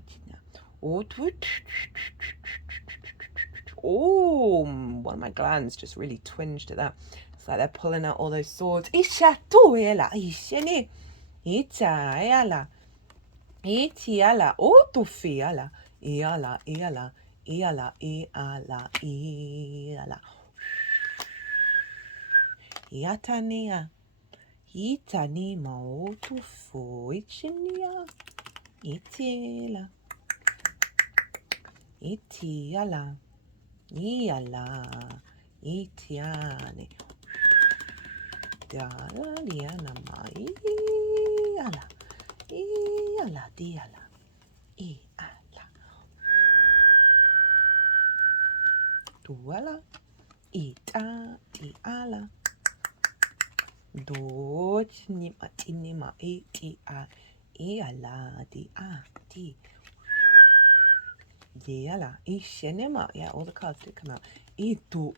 Oh, one of my glands just really twinged at that. It's like they're pulling out all those swords. Ishatuela, ishene, itaela, itiala, otufiala, iala. Iatania, itanima, otufo, ichinia, itiela. Itiala, itiane, diala, diana, diala, tuala, tiala, tinima, di. Diala, ishenema. Yeah, all the cards did come out. Itu,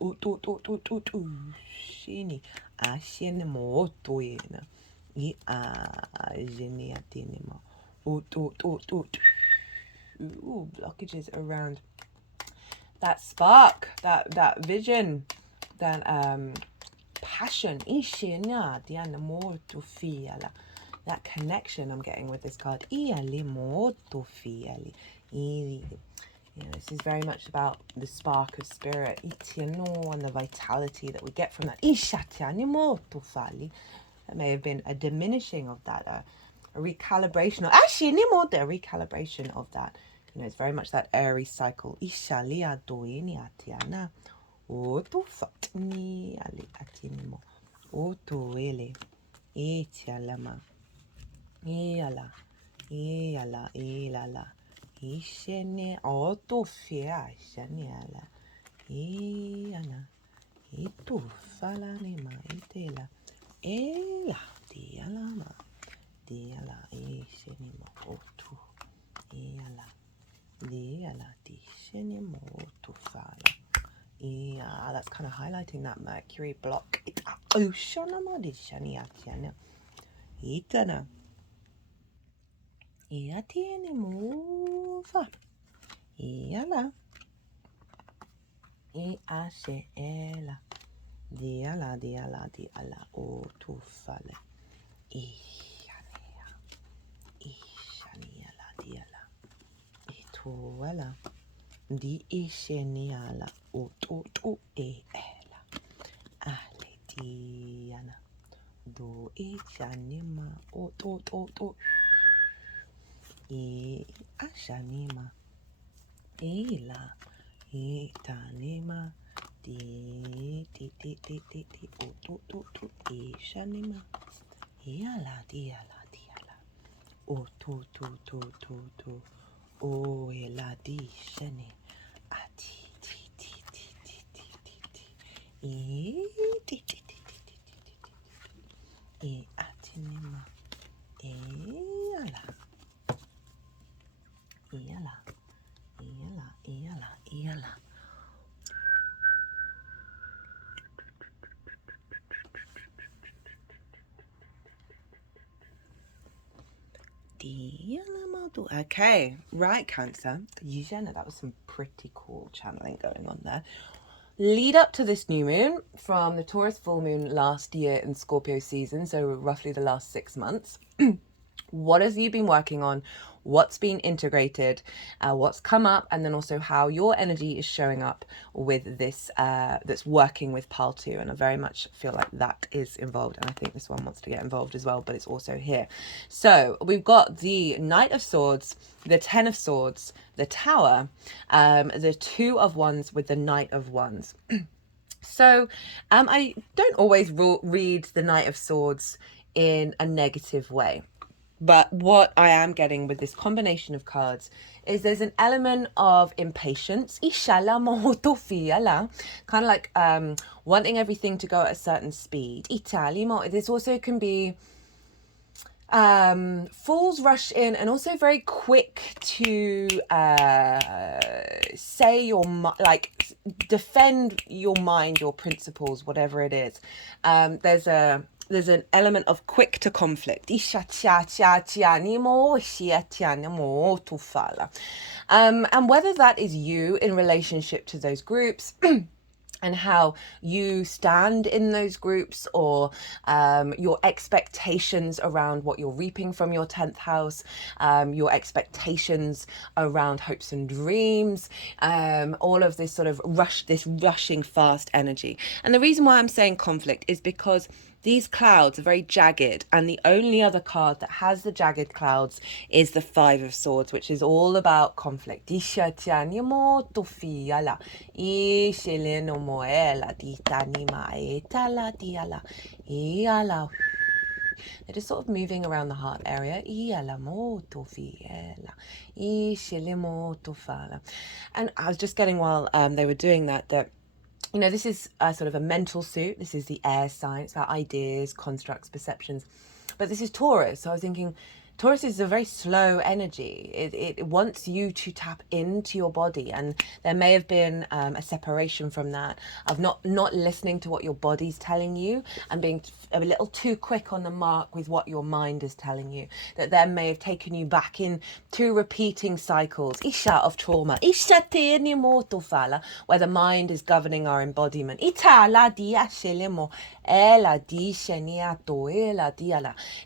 shini, ashenemo, toyena. Geniatinema. Blockages around that spark, that vision, that passion. Ishena, dianamo, to fiala. That connection I'm getting with this card. Ialimo, to fiali. This is very much about the spark of spirit, and the vitality that we get from that. That may have been a diminishing of that, a recalibration, a recalibration of that. It's very much that Aries cycle. Ishene autofia shaniala iana itu falane ma itela ela diala ishene mo otu ela diala dishene mo otu fala. Yeah, that's kind of highlighting that Mercury block. It's oceana ma dishaniatiana. Itana. Iatiene mufa. Iala. Iashela. Diala, diala, diala. O tufale. Ishanea. Ishaniala, diala. Ituala. Di isheniala. O to ela. Ale diana. Do ishanima. O to. E ashanima. Ela. Itanima. Di o to ishanima. Diala, diala, diala. O to. O ela di shani. Ati ti. E ti. E atinima. Eala. Okay, right, Cancer. Eugenia, that was some pretty cool channeling going on there. Lead up to this new moon from the Taurus full moon last year in Scorpio season, so roughly the last 6 months. What have you been working on? What's been integrated? What's come up? And then also how your energy is showing up with this that's working with Pile 2. And I very much feel like that is involved. And I think this one wants to get involved as well, but it's also here. So we've got the Knight of Swords, the Ten of Swords, the Tower, the Two of Wands with the Knight of Wands. So I don't always read the Knight of Swords in a negative way. But what I am getting with this combination of cards is there's an element of impatience, kind of like wanting everything to go at a certain speed. This also can be fools rush in and also very quick to say defend your mind, your principles, whatever it is. There's an element of quick to conflict. And whether that is you in relationship to those groups and how you stand in those groups, or your expectations around what you're reaping from your 10th house, your expectations around hopes and dreams, all of this sort of rushing fast energy. And the reason why I'm saying conflict is because these clouds are very jagged, and the only other card that has the jagged clouds is the Five of Swords, which is all about conflict. They're just sort of moving around the heart area. And I was just getting while they were doing that you know, this is sort of a mental suit. This is the air sign. It's about ideas, constructs, perceptions. But this is Taurus. So I was thinking, Taurus is a very slow energy. It wants you to tap into your body, and there may have been a separation from that, of not listening to what your body's telling you and being a little too quick on the mark with what your mind is telling you. That then may have taken you back in to repeating cycles of trauma, where the mind is governing our embodiment.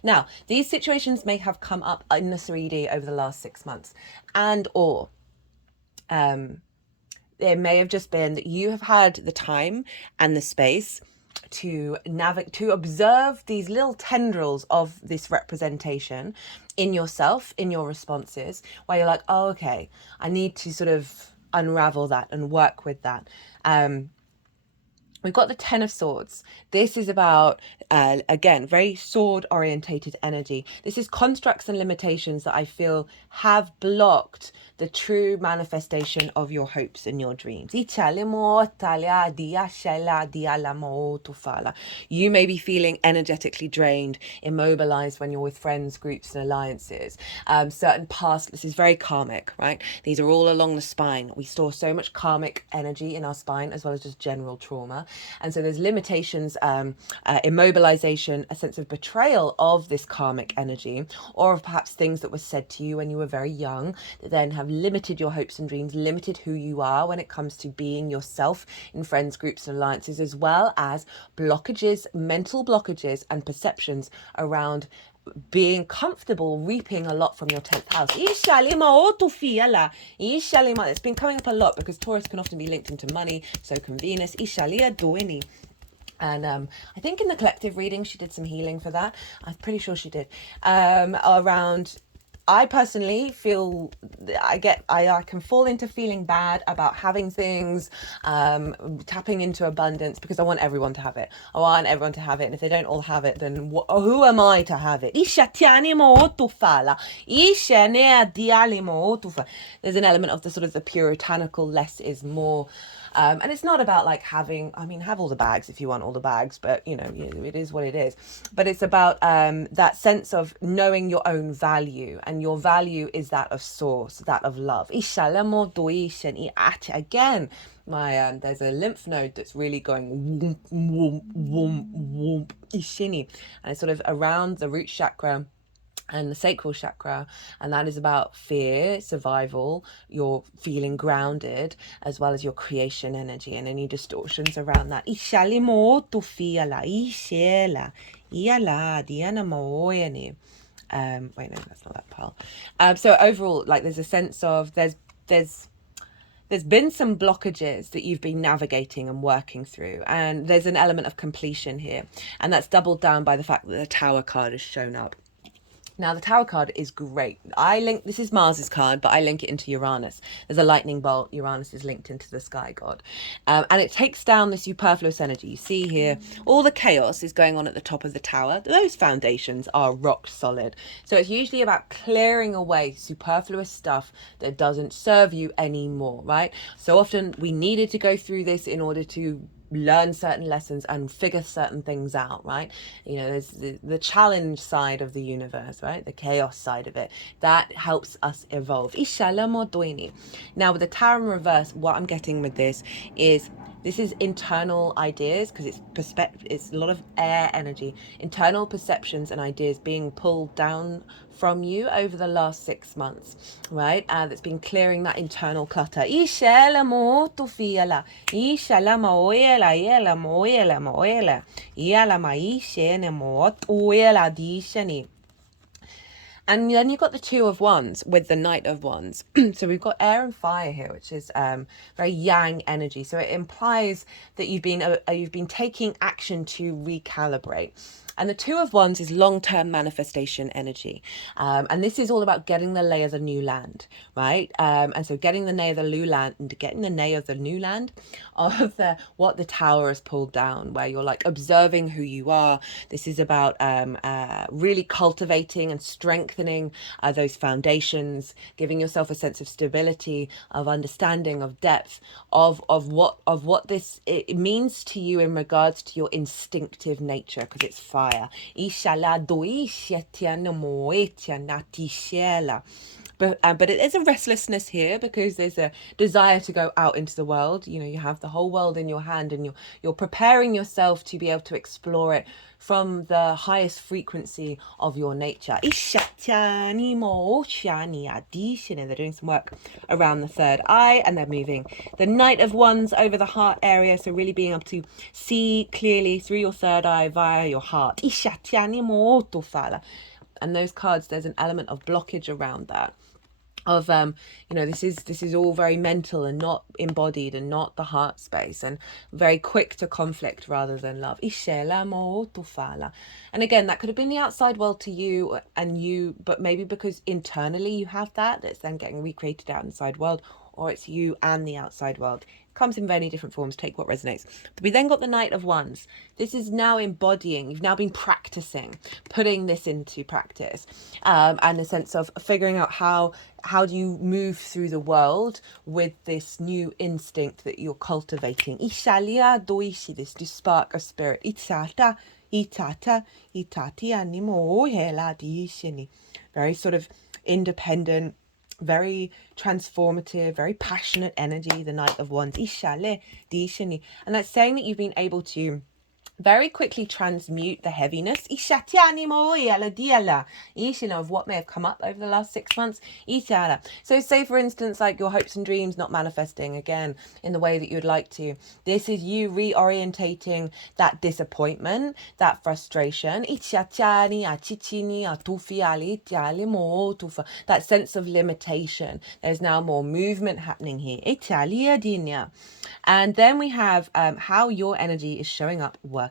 Now, these situations may have come up in the 3D over the last 6 months, and or there may have just been that you have had the time and the space to observe these little tendrils of this representation in yourself, in your responses, where you're like, oh, okay, I need to sort of unravel that and work with that. We've got the Ten of Swords. This is about, again, very sword-orientated energy. This is constructs and limitations that I feel have blocked the true manifestation of your hopes and your dreams. You may be feeling energetically drained, immobilized when you're with friends, groups, and alliances. Certain past, this is very karmic, right? These are all along the spine. We store so much karmic energy in our spine, as well as just general trauma. And so there's limitations, immobilization, a sense of betrayal of this karmic energy, or of perhaps things that were said to you when you were very young that then have limited your hopes and dreams, limited who you are when it comes to being yourself in friends, groups, and alliances, as well as blockages, mental blockages, and perceptions around being comfortable reaping a lot from your 10th house. It's been coming up a lot because Taurus can often be linked into money, so can Venus. And I think in the collective reading she did some healing for that. I'm pretty sure she did. Around, I personally feel I can fall into feeling bad about having things, tapping into abundance, because I want everyone to have it. I want everyone to have it, and if they don't all have it, then who am I to have it? There's an element of the sort of the puritanical less is more. And it's not about like having, I mean, have all the bags if you want all the bags, but you know, it is what it is. But it's about that sense of knowing your own value, and your value is that of source, that of love. Again, there's a lymph node that's really going whoomp, whoomp, whoomp, whoomp, ishini, and it's sort of around the root chakra and the sacral chakra, and that is about fear, survival, your feeling grounded, as well as your creation energy, and any distortions around that. Wait, no, that's not that pearl. So overall, like, there's a sense of there's been some blockages that you've been navigating and working through, and there's an element of completion here, and that's doubled down by the fact that the Tower card has shown up. Now, the Tower card is great. This is Mars's card, but I link it into Uranus. There's a lightning bolt. Uranus is linked into the sky god. And it takes down the superfluous energy. You see here, all the chaos is going on at the top of the tower. Those foundations are rock solid. So it's usually about clearing away superfluous stuff that doesn't serve you anymore, right? So often we needed to go through this in order to learn certain lessons and figure certain things out, right? You know, there's the challenge side of the universe, right? The chaos side of it. That helps us evolve. Now, with the Tower in reverse, what I'm getting with this is internal ideas, because it's a lot of air energy, internal perceptions and ideas being pulled down from you over the last 6 months, right? That's been clearing that internal clutter. And then you've got the Two of Wands with the Knight of Wands. So we've got air and fire here, which is very yang energy. So it implies that you've been taking action to recalibrate. And the Two of Wands is long-term manifestation energy. And this is all about getting the lay of the new land, right? And so getting the lay of the new land, of what the Tower has pulled down, where you're like observing who you are. This is about really cultivating and strengthening those foundations, giving yourself a sense of stability, of understanding, of depth, of what this it means to you in regards to your instinctive nature, because it's fire. But it is a restlessness here, because there's a desire to go out into the world. You know, you have the whole world in your hand, and you're preparing yourself to be able to explore it from the highest frequency of your nature. They're doing some work around the third eye, and they're moving the Knight of Wands over the heart area, so really being able to see clearly through your third eye via your heart. And those cards, there's an element of blockage around that, of this is all very mental and not embodied, and not the heart space, and very quick to conflict rather than love. And again, that could have been the outside world to you, but maybe because internally you have that's then getting recreated out in the outside world, or it's you and the outside world. Comes in many different forms. Take what resonates. But we then got the Knight of Wands. This is now embodying. You've now been practicing, putting this into practice, and a sense of figuring out how do you move through the world with this new instinct that you're cultivating. This spark of spirit. Very sort of independent, very transformative, very passionate energy, the Knight of Wands. And that's saying that you've been able to very quickly transmute the heaviness of what may have come up over the last 6 months. So say for instance, like your hopes and dreams not manifesting again in the way that you'd like to. This is you reorientating that disappointment, that frustration, that sense of limitation. There's now more movement happening here. And then we have how your energy is showing up working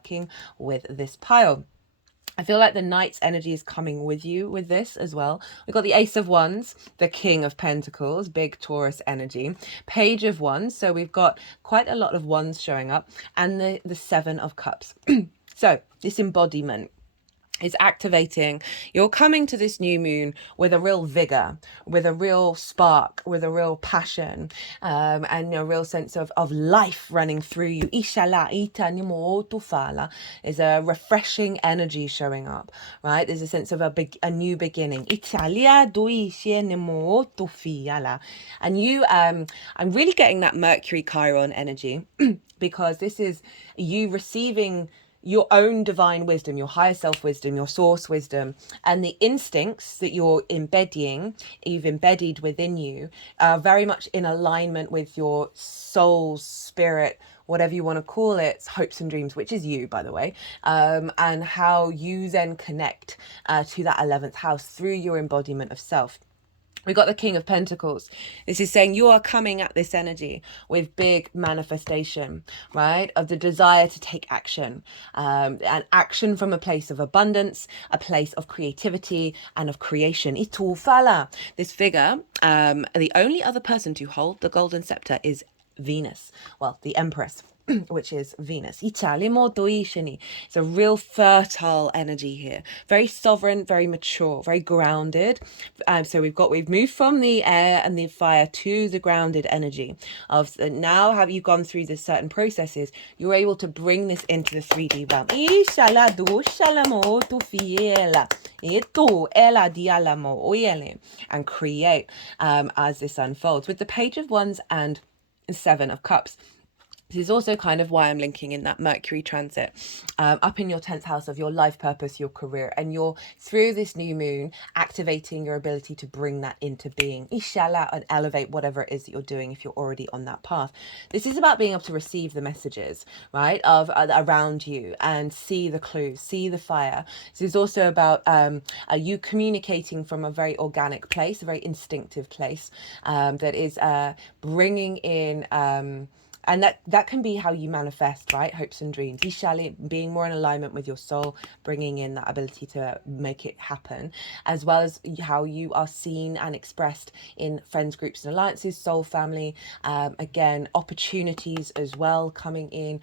with this pile. I feel like the Knight's energy is coming with you with this as well. We've got the Ace of Wands, the King of Pentacles, big Taurus energy, Page of Wands. So we've got quite a lot of wands showing up, and the Seven of Cups. So this embodiment is activating. You're coming to this new moon with a real vigor, with a real spark, with a real passion, and a real sense of life running through you. Is a refreshing energy showing up, right? There's a sense of a new beginning. And you, I'm really getting that Mercury Chiron energy because this is you receiving your own divine wisdom, your higher self wisdom, your source wisdom, and the instincts that you've embedded within you are very much in alignment with your soul's spirit, whatever you want to call it, hopes and dreams, which is you, by the way, and how you then connect to that 11th house through your embodiment of self. We got the King of Pentacles. This is saying you are coming at this energy with big manifestation, right? Of the desire to take action, and action from a place of abundance, a place of creativity and of creation. This figure, the only other person to hold the golden scepter is Venus. Well, the Empress, which is Venus. It's a real fertile energy here. Very sovereign, very mature, very grounded. So we've moved from the air and the fire to the grounded energy of now. Have you gone through the certain processes? You're able to bring this into the 3D realm and create as this unfolds with the Page of Wands and Seven of Cups. This is also kind of why I'm linking in that Mercury transit up in your 10th house of your life purpose, your career, and you're through this new moon activating your ability to bring that into being, inshallah, and elevate whatever it is that you're doing if you're already on that path. This is about being able to receive the messages, right, of around you and see the clues, see the fire. This is also about you communicating from a very organic place, a very instinctive place that is bringing in and that can be how you manifest, right? Hopes and dreams. Being more in alignment with your soul, bringing in that ability to make it happen, as well as how you are seen and expressed in friends, groups and alliances, soul family. Again, opportunities as well coming in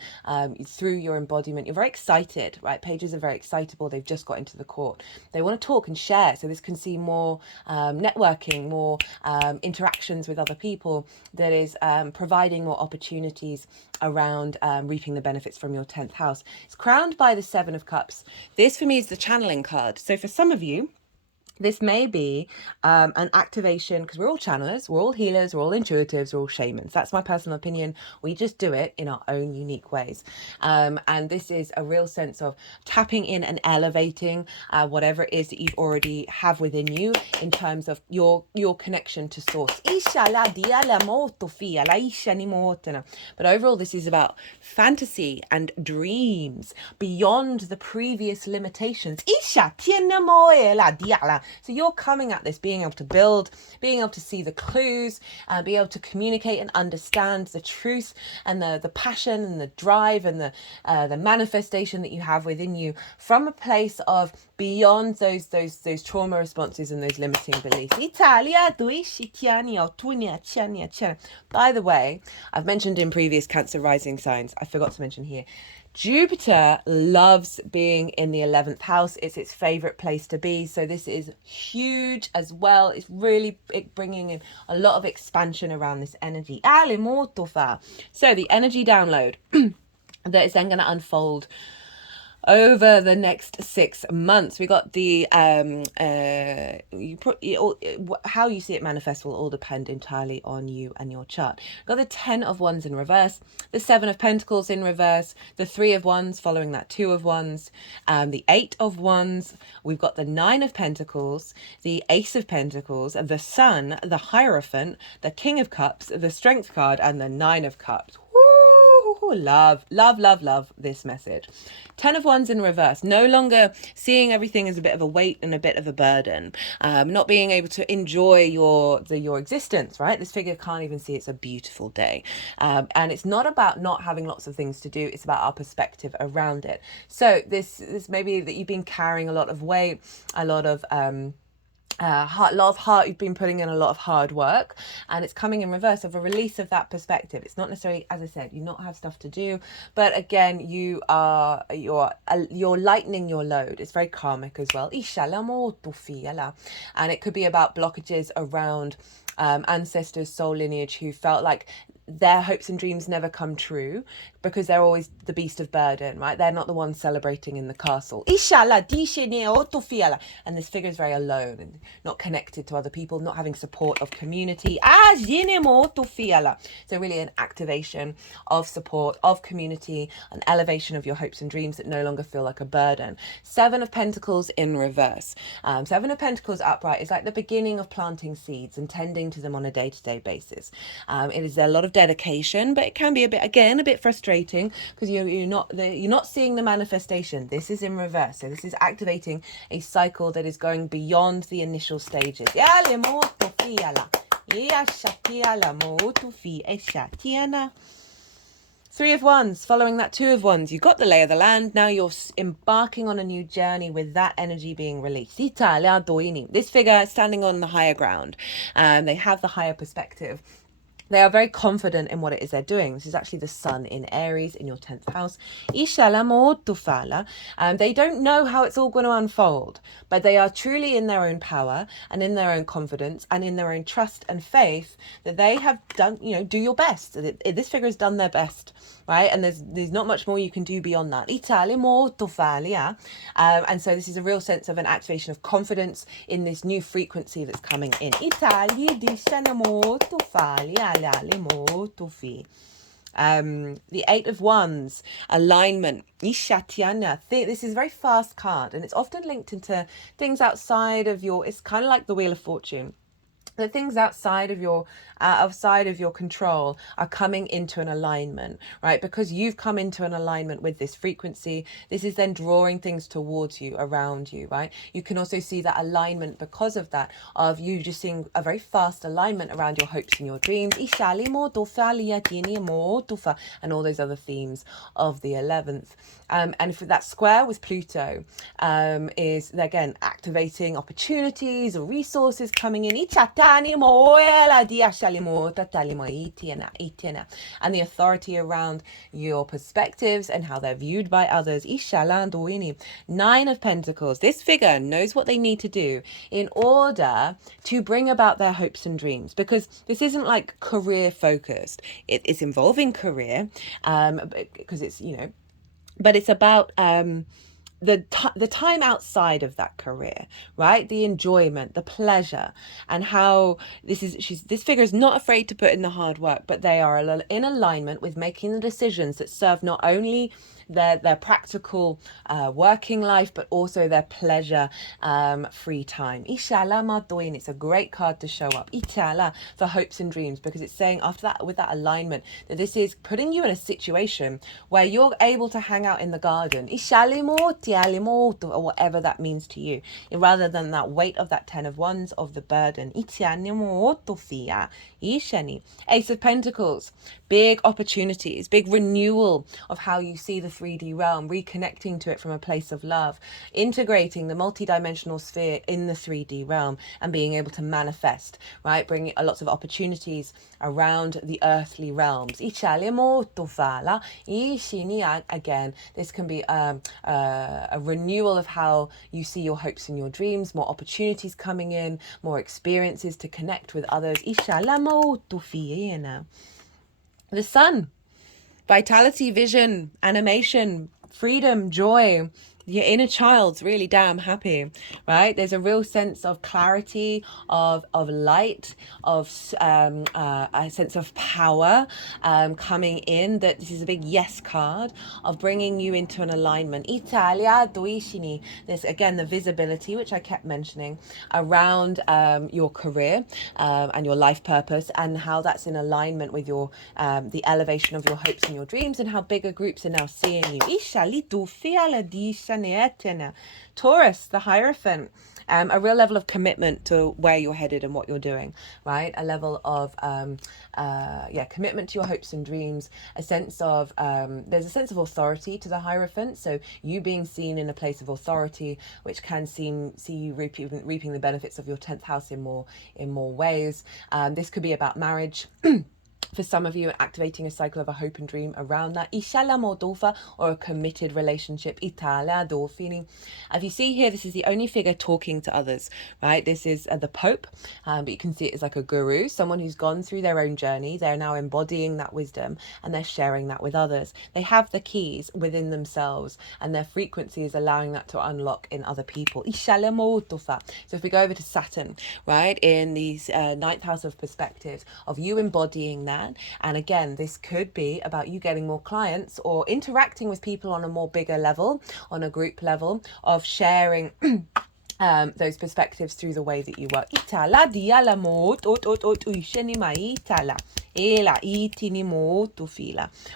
through your embodiment. You're very excited, right? Pages are very excitable. They've just got into the court. They want to talk and share. So this can see more networking, more interactions with other people that is providing more opportunities around reaping the benefits from your 10th house. It's crowned by the Seven of Cups. This for me is the channeling card. So for some of you, this may be an activation, because we're all channelers, we're all healers, we're all intuitives, we're all shamans. That's my personal opinion. We just do it in our own unique ways. And this is a real sense of tapping in and elevating whatever it is that you already have within you in terms of your connection to source. But overall, this is about fantasy and dreams beyond the previous limitations. So you're coming at this being able to build, being able to see the clues, be able to communicate and understand the truth and the passion and the drive and the manifestation that you have within you from a place of beyond those trauma responses and those limiting beliefs. By the way, I've mentioned in previous Cancer rising signs, I forgot to mention here, Jupiter loves being in the 11th house. It's its favorite place to be. So this is huge as well. It's really bringing in a lot of expansion around this energy. So the energy download that is then going to unfold over the next 6 months. We got the how you see it manifest will all depend entirely on you and your chart. We've got the 10 of Wands in reverse, the 7 of Pentacles in reverse, the 3 of Wands following that 2 of Wands, the 8 of Wands. We've got the 9 of Pentacles, the Ace of Pentacles, the Sun, the Hierophant, the King of Cups, the Strength card, and the 9 of Cups. Love, love, love, love this message. 10 of Wands in reverse, no longer seeing everything as a bit of a weight and a bit of a burden, not being able to enjoy your existence, right? This figure can't even see it's a beautiful day. And it's not about not having lots of things to do, it's about our perspective around it. So this may be that you've been carrying a lot of weight, a lot of you've been putting in a lot of hard work, and it's coming in reverse of a release of that perspective. It's not necessarily, as I said, you not have stuff to do, but again, you're lightening your load. It's very karmic as well, and it could be about blockages around ancestors, soul lineage, who felt like their hopes and dreams never come true because they're always the beast of burden, right? They're not the ones celebrating in the castle. And this figure is very alone and not connected to other people, not having support of community. So really an activation of support, of community, an elevation of your hopes and dreams that no longer feel like a burden. 7 of Pentacles in reverse. 7 of Pentacles upright is like the beginning of planting seeds and tending to them on a day-to-day basis. It is a lot of dedication, but it can be a bit frustrating because you're not seeing the manifestation. This is in reverse, so this is activating a cycle that is going beyond the initial stages. 3 of Wands, following that 2 of Wands, you got the lay of the land. Now you're embarking on a new journey with that energy being released. This figure standing on the higher ground. They have the higher perspective. They are very confident in what it is they're doing. This is actually the Sun in Aries in your 10th house. They don't know how it's all going to unfold, but they are truly in their own power and in their own confidence and in their own trust and faith that they have done, do your best. This figure has done their best, right? And there's not much more you can do beyond that. And so this is a real sense of an activation of confidence in this new frequency that's coming in. The 8 of Wands, alignment. This is a very fast card, and it's often linked into things outside of it's kind of like the Wheel of Fortune. The things outside of your control are coming into an alignment, right? Because you've come into an alignment with this frequency. This is then drawing things towards you, around you, right? You can also see that alignment because of that, of you just seeing a very fast alignment around your hopes and your dreams. And all those other themes of the 11th. And for that square with Pluto is, again, activating opportunities or resources coming in. And the authority around your perspectives and how they're viewed by others. 9 of Pentacles. This figure knows what they need to do in order to bring about their hopes and dreams, because this isn't like career focused. It's involving career because it's, but it's about the time outside of that career, right? The enjoyment, the pleasure, and how this figure is not afraid to put in the hard work, but they are in alignment with making the decisions that serve not only their practical working life, but also their pleasure free time. It's a great card to show up for hopes and dreams, because it's saying after that, with that alignment, that this is putting you in a situation where you're able to hang out in the garden, or whatever that means to you, rather than that weight of that 10 of Wands, of the burden. Ace of Pentacles, big opportunities, big renewal of how you see the 3D realm, reconnecting to it from a place of love, integrating the multidimensional sphere in the 3D realm and being able to manifest, right? Bringing lots of opportunities around the earthly realms. Again, this can be a renewal of how you see your hopes and your dreams, more opportunities coming in, more experiences to connect with others. The Sun, vitality, vision, animation, freedom, joy. Your inner child's really damn happy, right? There's a real sense of clarity, of light, of a sense of power coming in. That this is a big yes card of bringing you into an alignment. Italia doishini. There's again the visibility, which I kept mentioning, around your career and your life purpose, and how that's in alignment with your the elevation of your hopes and your dreams, and how bigger groups are now seeing you. Taurus, the Hierophant. A real level of commitment to where you're headed and what you're doing, right? A level of commitment to your hopes and dreams. A sense of there's a sense of authority to the Hierophant, so you being seen in a place of authority, which can see you reaping the benefits of your 10th house in more ways. This could be about marriage. For some of you, activating a cycle of a hope and dream around that. Or a committed relationship. If you see here, this is the only figure talking to others, right? This is the Pope, but you can see it as like a guru, someone who's gone through their own journey. They're now embodying that wisdom and they're sharing that with others. They have the keys within themselves and their frequency is allowing that to unlock in other people. So if we go over to Saturn, right, in these ninth house of perspectives, of you embodying that. And again, this could be about you getting more clients or interacting with people on a more bigger level, on a group level, of sharing those perspectives through the way that you work.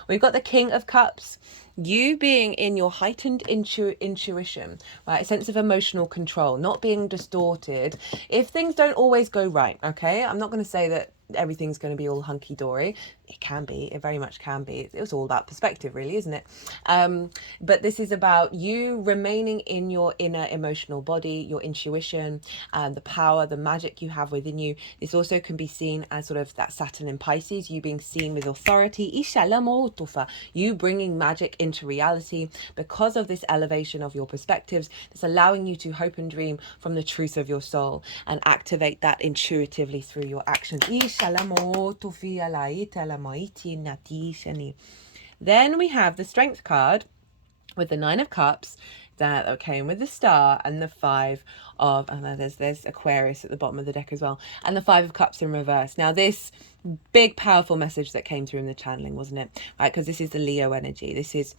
We've got the King of Cups. You being in your heightened intuition, right? A sense of emotional control, not being distorted. If things don't always go right, okay? I'm not going to say that everything's going to be all hunky-dory. It can be. It very much can be. It's all about perspective, really, isn't it? But this is about you remaining in your inner emotional body, your intuition, the power, the magic you have within you. This also can be seen as sort of that Saturn in Pisces, you being seen with authority, you bringing magic into reality because of this elevation of your perspectives. It's allowing you to hope and dream from the truth of your soul and activate that intuitively through your actions. Then we have the Strength card with the 9 of Cups that came with the Star and the 5 of, and there's Aquarius at the bottom of the deck as well, and the 5 of Cups in reverse. Now this big powerful message that came through in the channeling, wasn't it? Right, because this is the Leo energy. This is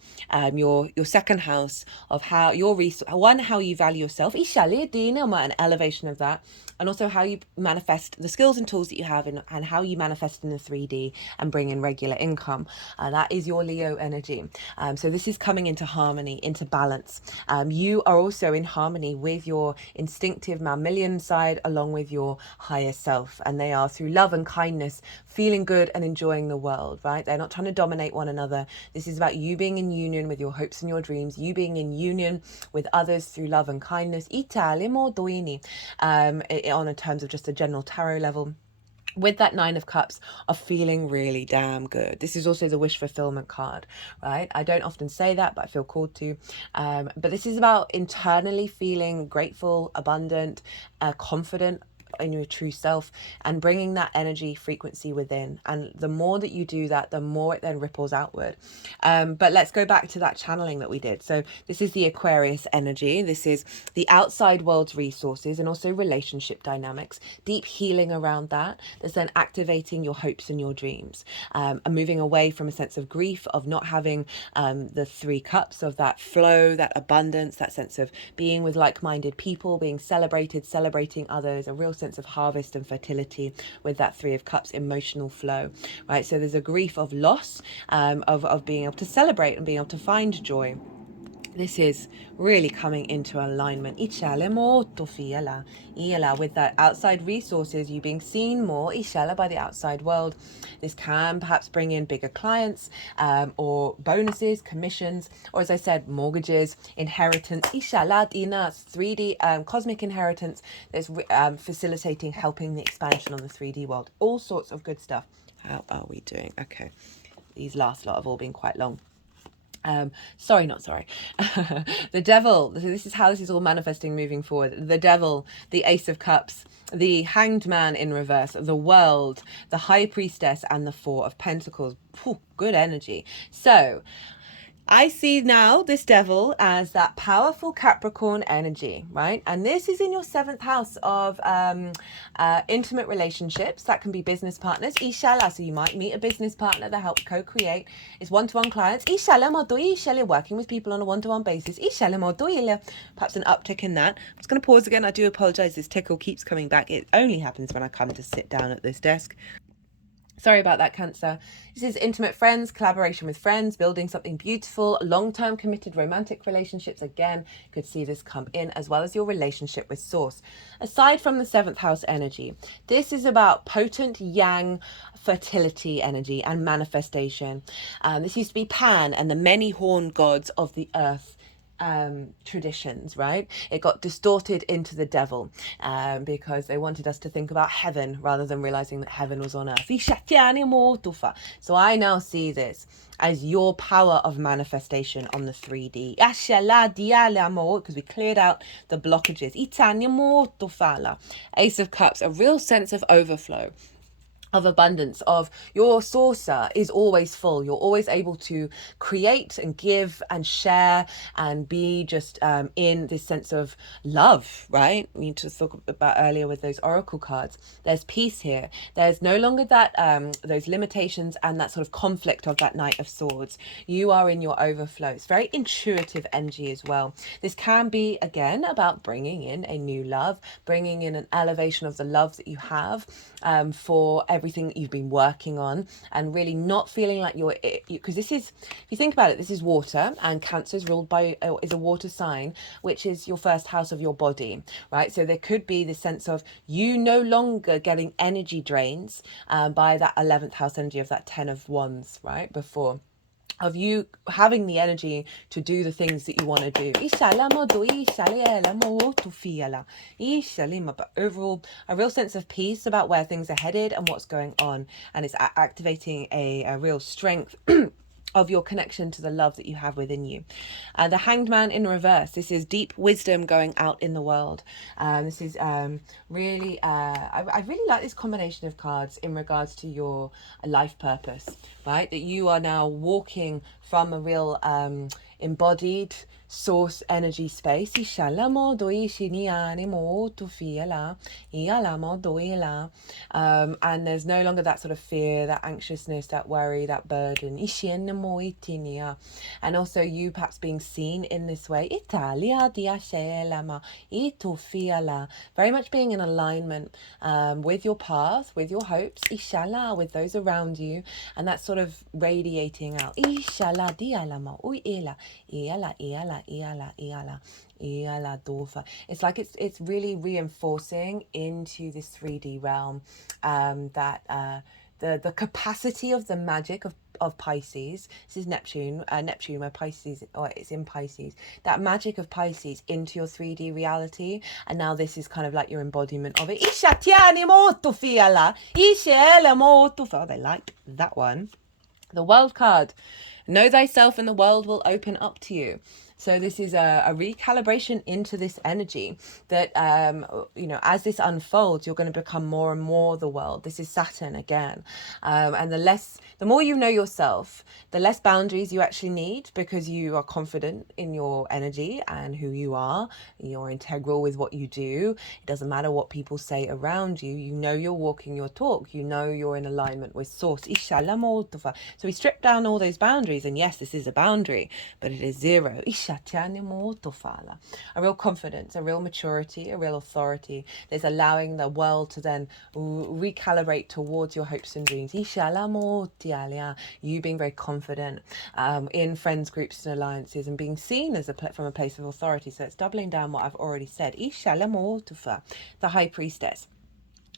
your second house of how your how you value yourself, an elevation of that, and also how you manifest the skills and tools that you have and how you manifest in the 3D and bring in regular income. That is your Leo energy. So this is coming into harmony, into balance. You are also in harmony with your instinctive mammalian side along with your higher self, and they are through love and kindness, feeling good and enjoying the world, right? They're not trying to dominate one another. This is about you being in union with your hopes and your dreams, you being in union with others through love and kindness. On a terms of just a general tarot level, with that 9 of Cups, of feeling really damn good. This is also the wish fulfillment card, right? I don't often say that, but I feel called to. But this is about internally feeling grateful, abundant, confident in your true self, and bringing that energy frequency within. And the more that you do that, the more it then ripples outward. But let's go back to that channeling that we did. So this is the Aquarius energy. This is the outside world's resources and also relationship dynamics, deep healing around that. There's then activating your hopes and your dreams, and moving away from a sense of grief, of not having the 3 cups, of that flow, that abundance, that sense of being with like-minded people, being celebrated, celebrating others, a real sense of harvest and fertility with that 3 of Cups, emotional flow, right? So there's a grief of loss, of being able to celebrate and being able to find joy. This is really coming into alignment with that outside resources, you being seen more by the outside world. This can perhaps bring in bigger clients, or bonuses, commissions, or as I said, mortgages, inheritance. 3D cosmic inheritance that's facilitating, helping the expansion on the 3D world. All sorts of good stuff. How are we doing? Okay, these last lot have all been quite long. The Devil. This is how this is all manifesting moving forward. The Devil, the Ace of Cups, the Hanged Man in reverse, the World, the High Priestess, and the 4 of Pentacles. Good energy. So I see now this devil as that powerful Capricorn energy, right? And this is in your 7th house of intimate relationships. That can be business partners. Inshallah, so you might meet a business partner that helps co-create. It's one-to-one clients. Inshallah, working with people on a one-to-one basis. Inshallah, perhaps an uptick in that. I'm just going to pause again. I do apologize. This tickle keeps coming back. It only happens when I come to sit down at this desk. Sorry about that, Cancer. This is intimate friends, collaboration with friends, building something beautiful, long-term committed romantic relationships. Again, you could see this come in, as well as your relationship with Source. Aside from the 7th house energy, this is about potent yang fertility energy and manifestation. This used to be Pan and the many horned gods of the earth. Traditions, right? It got distorted into the devil because they wanted us to think about heaven rather than realizing that heaven was on earth. So I now see this as your power of manifestation on the 3D. Because we cleared out the blockages. Ace of Cups, a real sense of overflow, of abundance, of your saucer is always full. You're always able to create and give and share and be just in this sense of love, right? We need to talk about earlier with those oracle cards. There's peace here. There's no longer that those limitations and that sort of conflict of that Knight of Swords. You are in your overflow. It's very intuitive energy as well. This can be, again, about bringing in a new love, bringing in an elevation of the love that you have for everything that you've been working on, and really not feeling like because this is, if you think about it, this is water, and Cancer is ruled by, is a water sign, which is your 1st house of your body, right? So there could be this sense of you no longer getting energy drains by that 11th house energy of that 10 of Wands, right? Before, of you having the energy to do the things that you want to do. But overall, a real sense of peace about where things are headed and what's going on. And it's activating a real strength of your connection to the love that you have within you. The Hanged Man in reverse. This is deep wisdom going out in the world. This is really, I really like this combination of cards in regards to your life purpose, right? That you are now walking from a real embodied source energy space. And there's no longer that sort of fear, that anxiousness, that worry, that burden. And also you perhaps being seen in this way. Very much being in alignment with your path, with your hopes, with those around you, and that's sort of radiating out. It's like it's really reinforcing into this 3D realm that the capacity of the magic of Pisces. This is Neptune, where Pisces, or it's in Pisces. That magic of Pisces into your 3D reality, and now this is kind of like your embodiment of it. Oh, they liked that one. The World card. Know thyself and the world will open up to you. So this is a recalibration into this energy that, as this unfolds, you're going to become more and more the world. This is Saturn again. And the more you know yourself, the less boundaries you actually need, because you are confident in your energy and who you are. You're integral with what you do. It doesn't matter what people say around you. You know you're walking your talk. You know you're in alignment with Source. So we strip down all those boundaries. And yes, this is a boundary, but it is zero. A real confidence, a real maturity, a real authority. There's allowing the world to then recalibrate towards your hopes and dreams. You being very confident in friends, groups and alliances, and being seen as from a place of authority. So it's doubling down what I've already said. The High Priestess.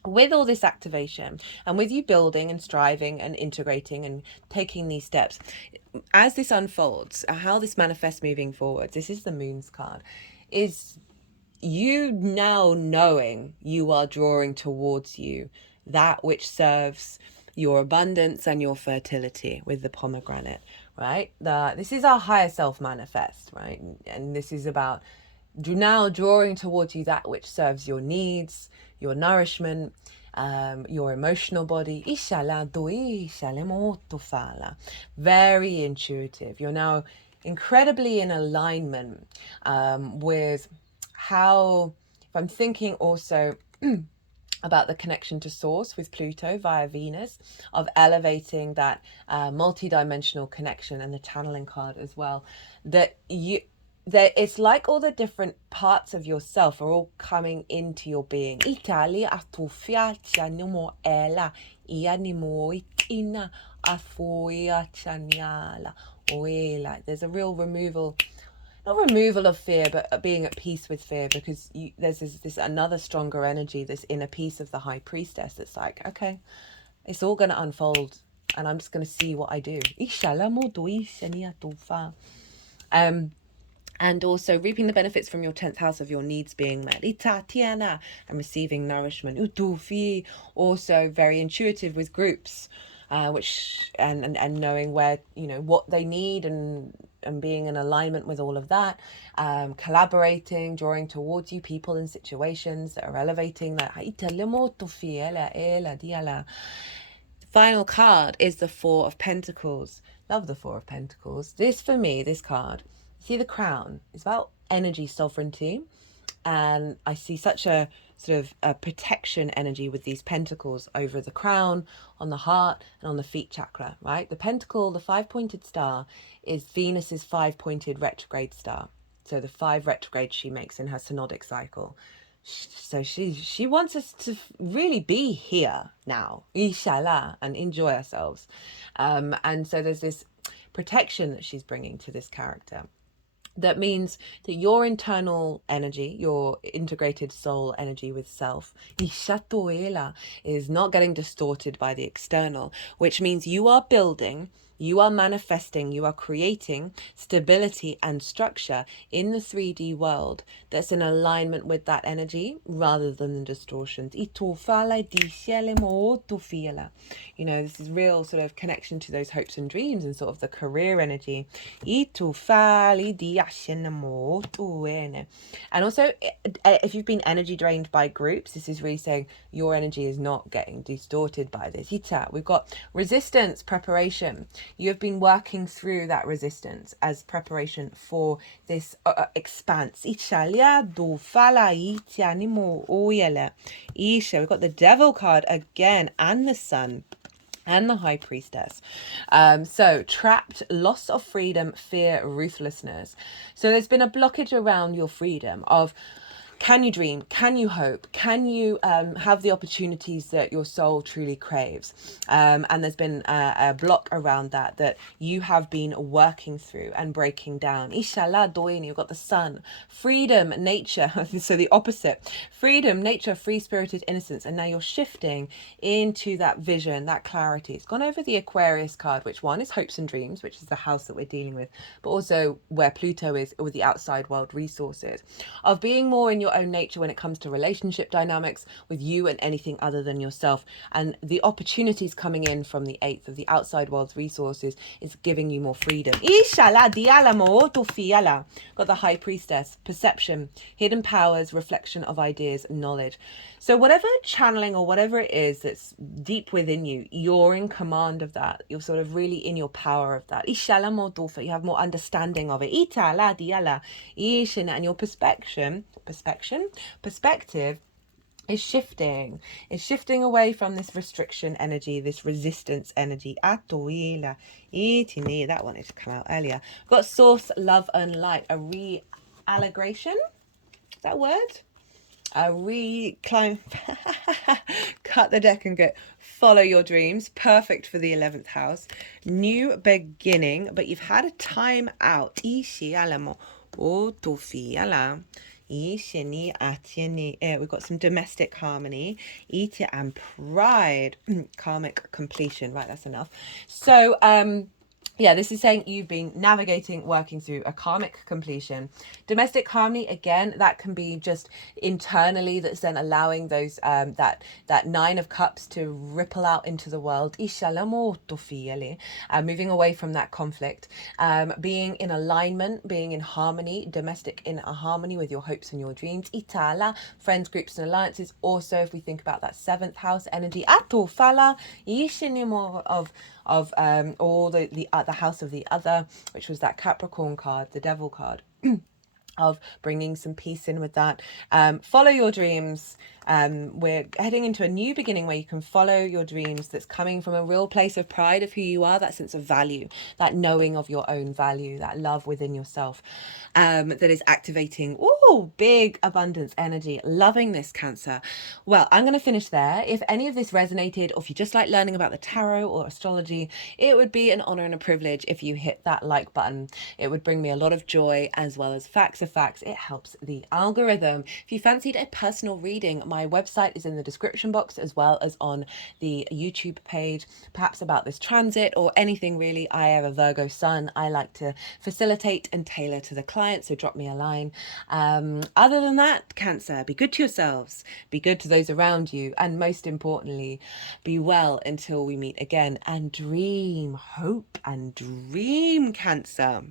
With all this activation, and with you building and striving and integrating and taking these steps, as this unfolds, how this manifests moving forward, this is the Moon's card, is you now knowing you are drawing towards you that which serves your abundance and your fertility with the pomegranate, right? This is our higher self manifest, right? And this is about now drawing towards you that which serves your needs, your nourishment, your emotional body. Very intuitive. You're now incredibly in alignment with how, if I'm thinking also about the connection to source with Pluto via Venus, of elevating that multi-dimensional connection, and the channeling card as well, that it's like all the different parts of yourself are all coming into your being. Italia atufia chanimo ela ianimo itina afuia chanyala oela. There's a real removal, not removal of fear, but being at peace with fear, because there's this another stronger energy, this inner peace of the high priestess that's like, okay, it's all going to unfold and I'm just going to see what I do. And also reaping the benefits from your 10th house of your needs being met, and receiving nourishment. Also very intuitive with groups, which and knowing where, you know, what they need, and being in alignment with all of that, collaborating, drawing towards you people and situations that are elevating that. Final card is the Four of Pentacles. Love the Four of Pentacles. This, for me, this card, see the crown, it's about energy sovereignty, and I see such a sort of a protection energy with these pentacles over the crown, on the heart, and on the feet chakra, right? The pentacle, the 5-pointed star, is Venus's 5-pointed retrograde star. So the 5 retrogrades she makes in her synodic cycle. So she wants us to really be here now, inshallah, and enjoy ourselves. And so there's this protection that she's bringing to this character. That means that your internal energy, your integrated soul energy with self, is not getting distorted by the external, which means you are building, you are manifesting, you are creating stability and structure in the 3D world that's in alignment with that energy rather than the distortions. You know, this is real sort of connection to those hopes and dreams and sort of the career energy. And also, if you've been energy drained by groups, this is really saying your energy is not getting distorted by this. We've got resistance, preparation. You have been working through that resistance as preparation for this expanse. We've got the Devil card again, and the Sun, and the High Priestess. So trapped, loss of freedom, fear, ruthlessness. So there's been a blockage around your freedom of, can you dream? Can you hope? Can you have the opportunities that your soul truly craves? And there's been a block around that you have been working through and breaking down. Inshallah, doini, you've got the Sun, freedom, nature. So the opposite, freedom, nature, free-spirited innocence. And now you're shifting into that vision, that clarity. It's gone over the Aquarius card, which one is hopes and dreams, which is the house that we're dealing with, but also where Pluto is with the outside world resources, of being more in your own nature when it comes to relationship dynamics with you and anything other than yourself. And the opportunities coming in from the 8th of the outside world's resources is giving you more freedom. Got the High Priestess, perception, hidden powers, reflection of ideas, knowledge. So whatever channeling or whatever it is that's deep within you, you're in command of that. You're sort of really in your power of that. You have more understanding of it. And your perspective is shifting. It's shifting away from this restriction energy, this resistance energy. That wanted to come out earlier. We've got source, love, and light. A reallegation. Is that a word? Cut the deck and go follow your dreams. Perfect for the 11th house. New beginning, but you've had a time out. We've got some domestic harmony, and pride. Karmic completion. Right, that's enough. So yeah, this is saying you've been navigating, working through a karmic completion. Domestic harmony, again, that can be just internally, that's then allowing those that 9 of cups to ripple out into the world. Moving away from that conflict, being in alignment, being in harmony, domestic in a harmony with your hopes and your dreams. Itala, friends, groups, and alliances. Also, if we think about that 7th house energy, atofala, more of all the house of the other, which was that Capricorn card, the devil card. Of bringing some peace in with that. Follow your dreams. We're heading into a new beginning where you can follow your dreams, that's coming from a real place of pride of who you are, that sense of value, that knowing of your own value, that love within yourself, that is activating big abundance energy. Loving this, Cancer. Well, I'm going to finish there. If any of this resonated, or if you just like learning about the tarot or astrology, it would be an honor and a privilege if you hit that like button. It would bring me a lot of joy, as well as facts of facts. It helps the algorithm. If you fancied a personal reading, my website is in the description box, as well as on the YouTube page, perhaps about this transit or anything really. I have a Virgo sun. I like to facilitate and tailor to the client, so drop me a line. Other than that, Cancer, be good to yourselves, be good to those around you, and most importantly, be well until we meet again, and dream, hope and dream, Cancer.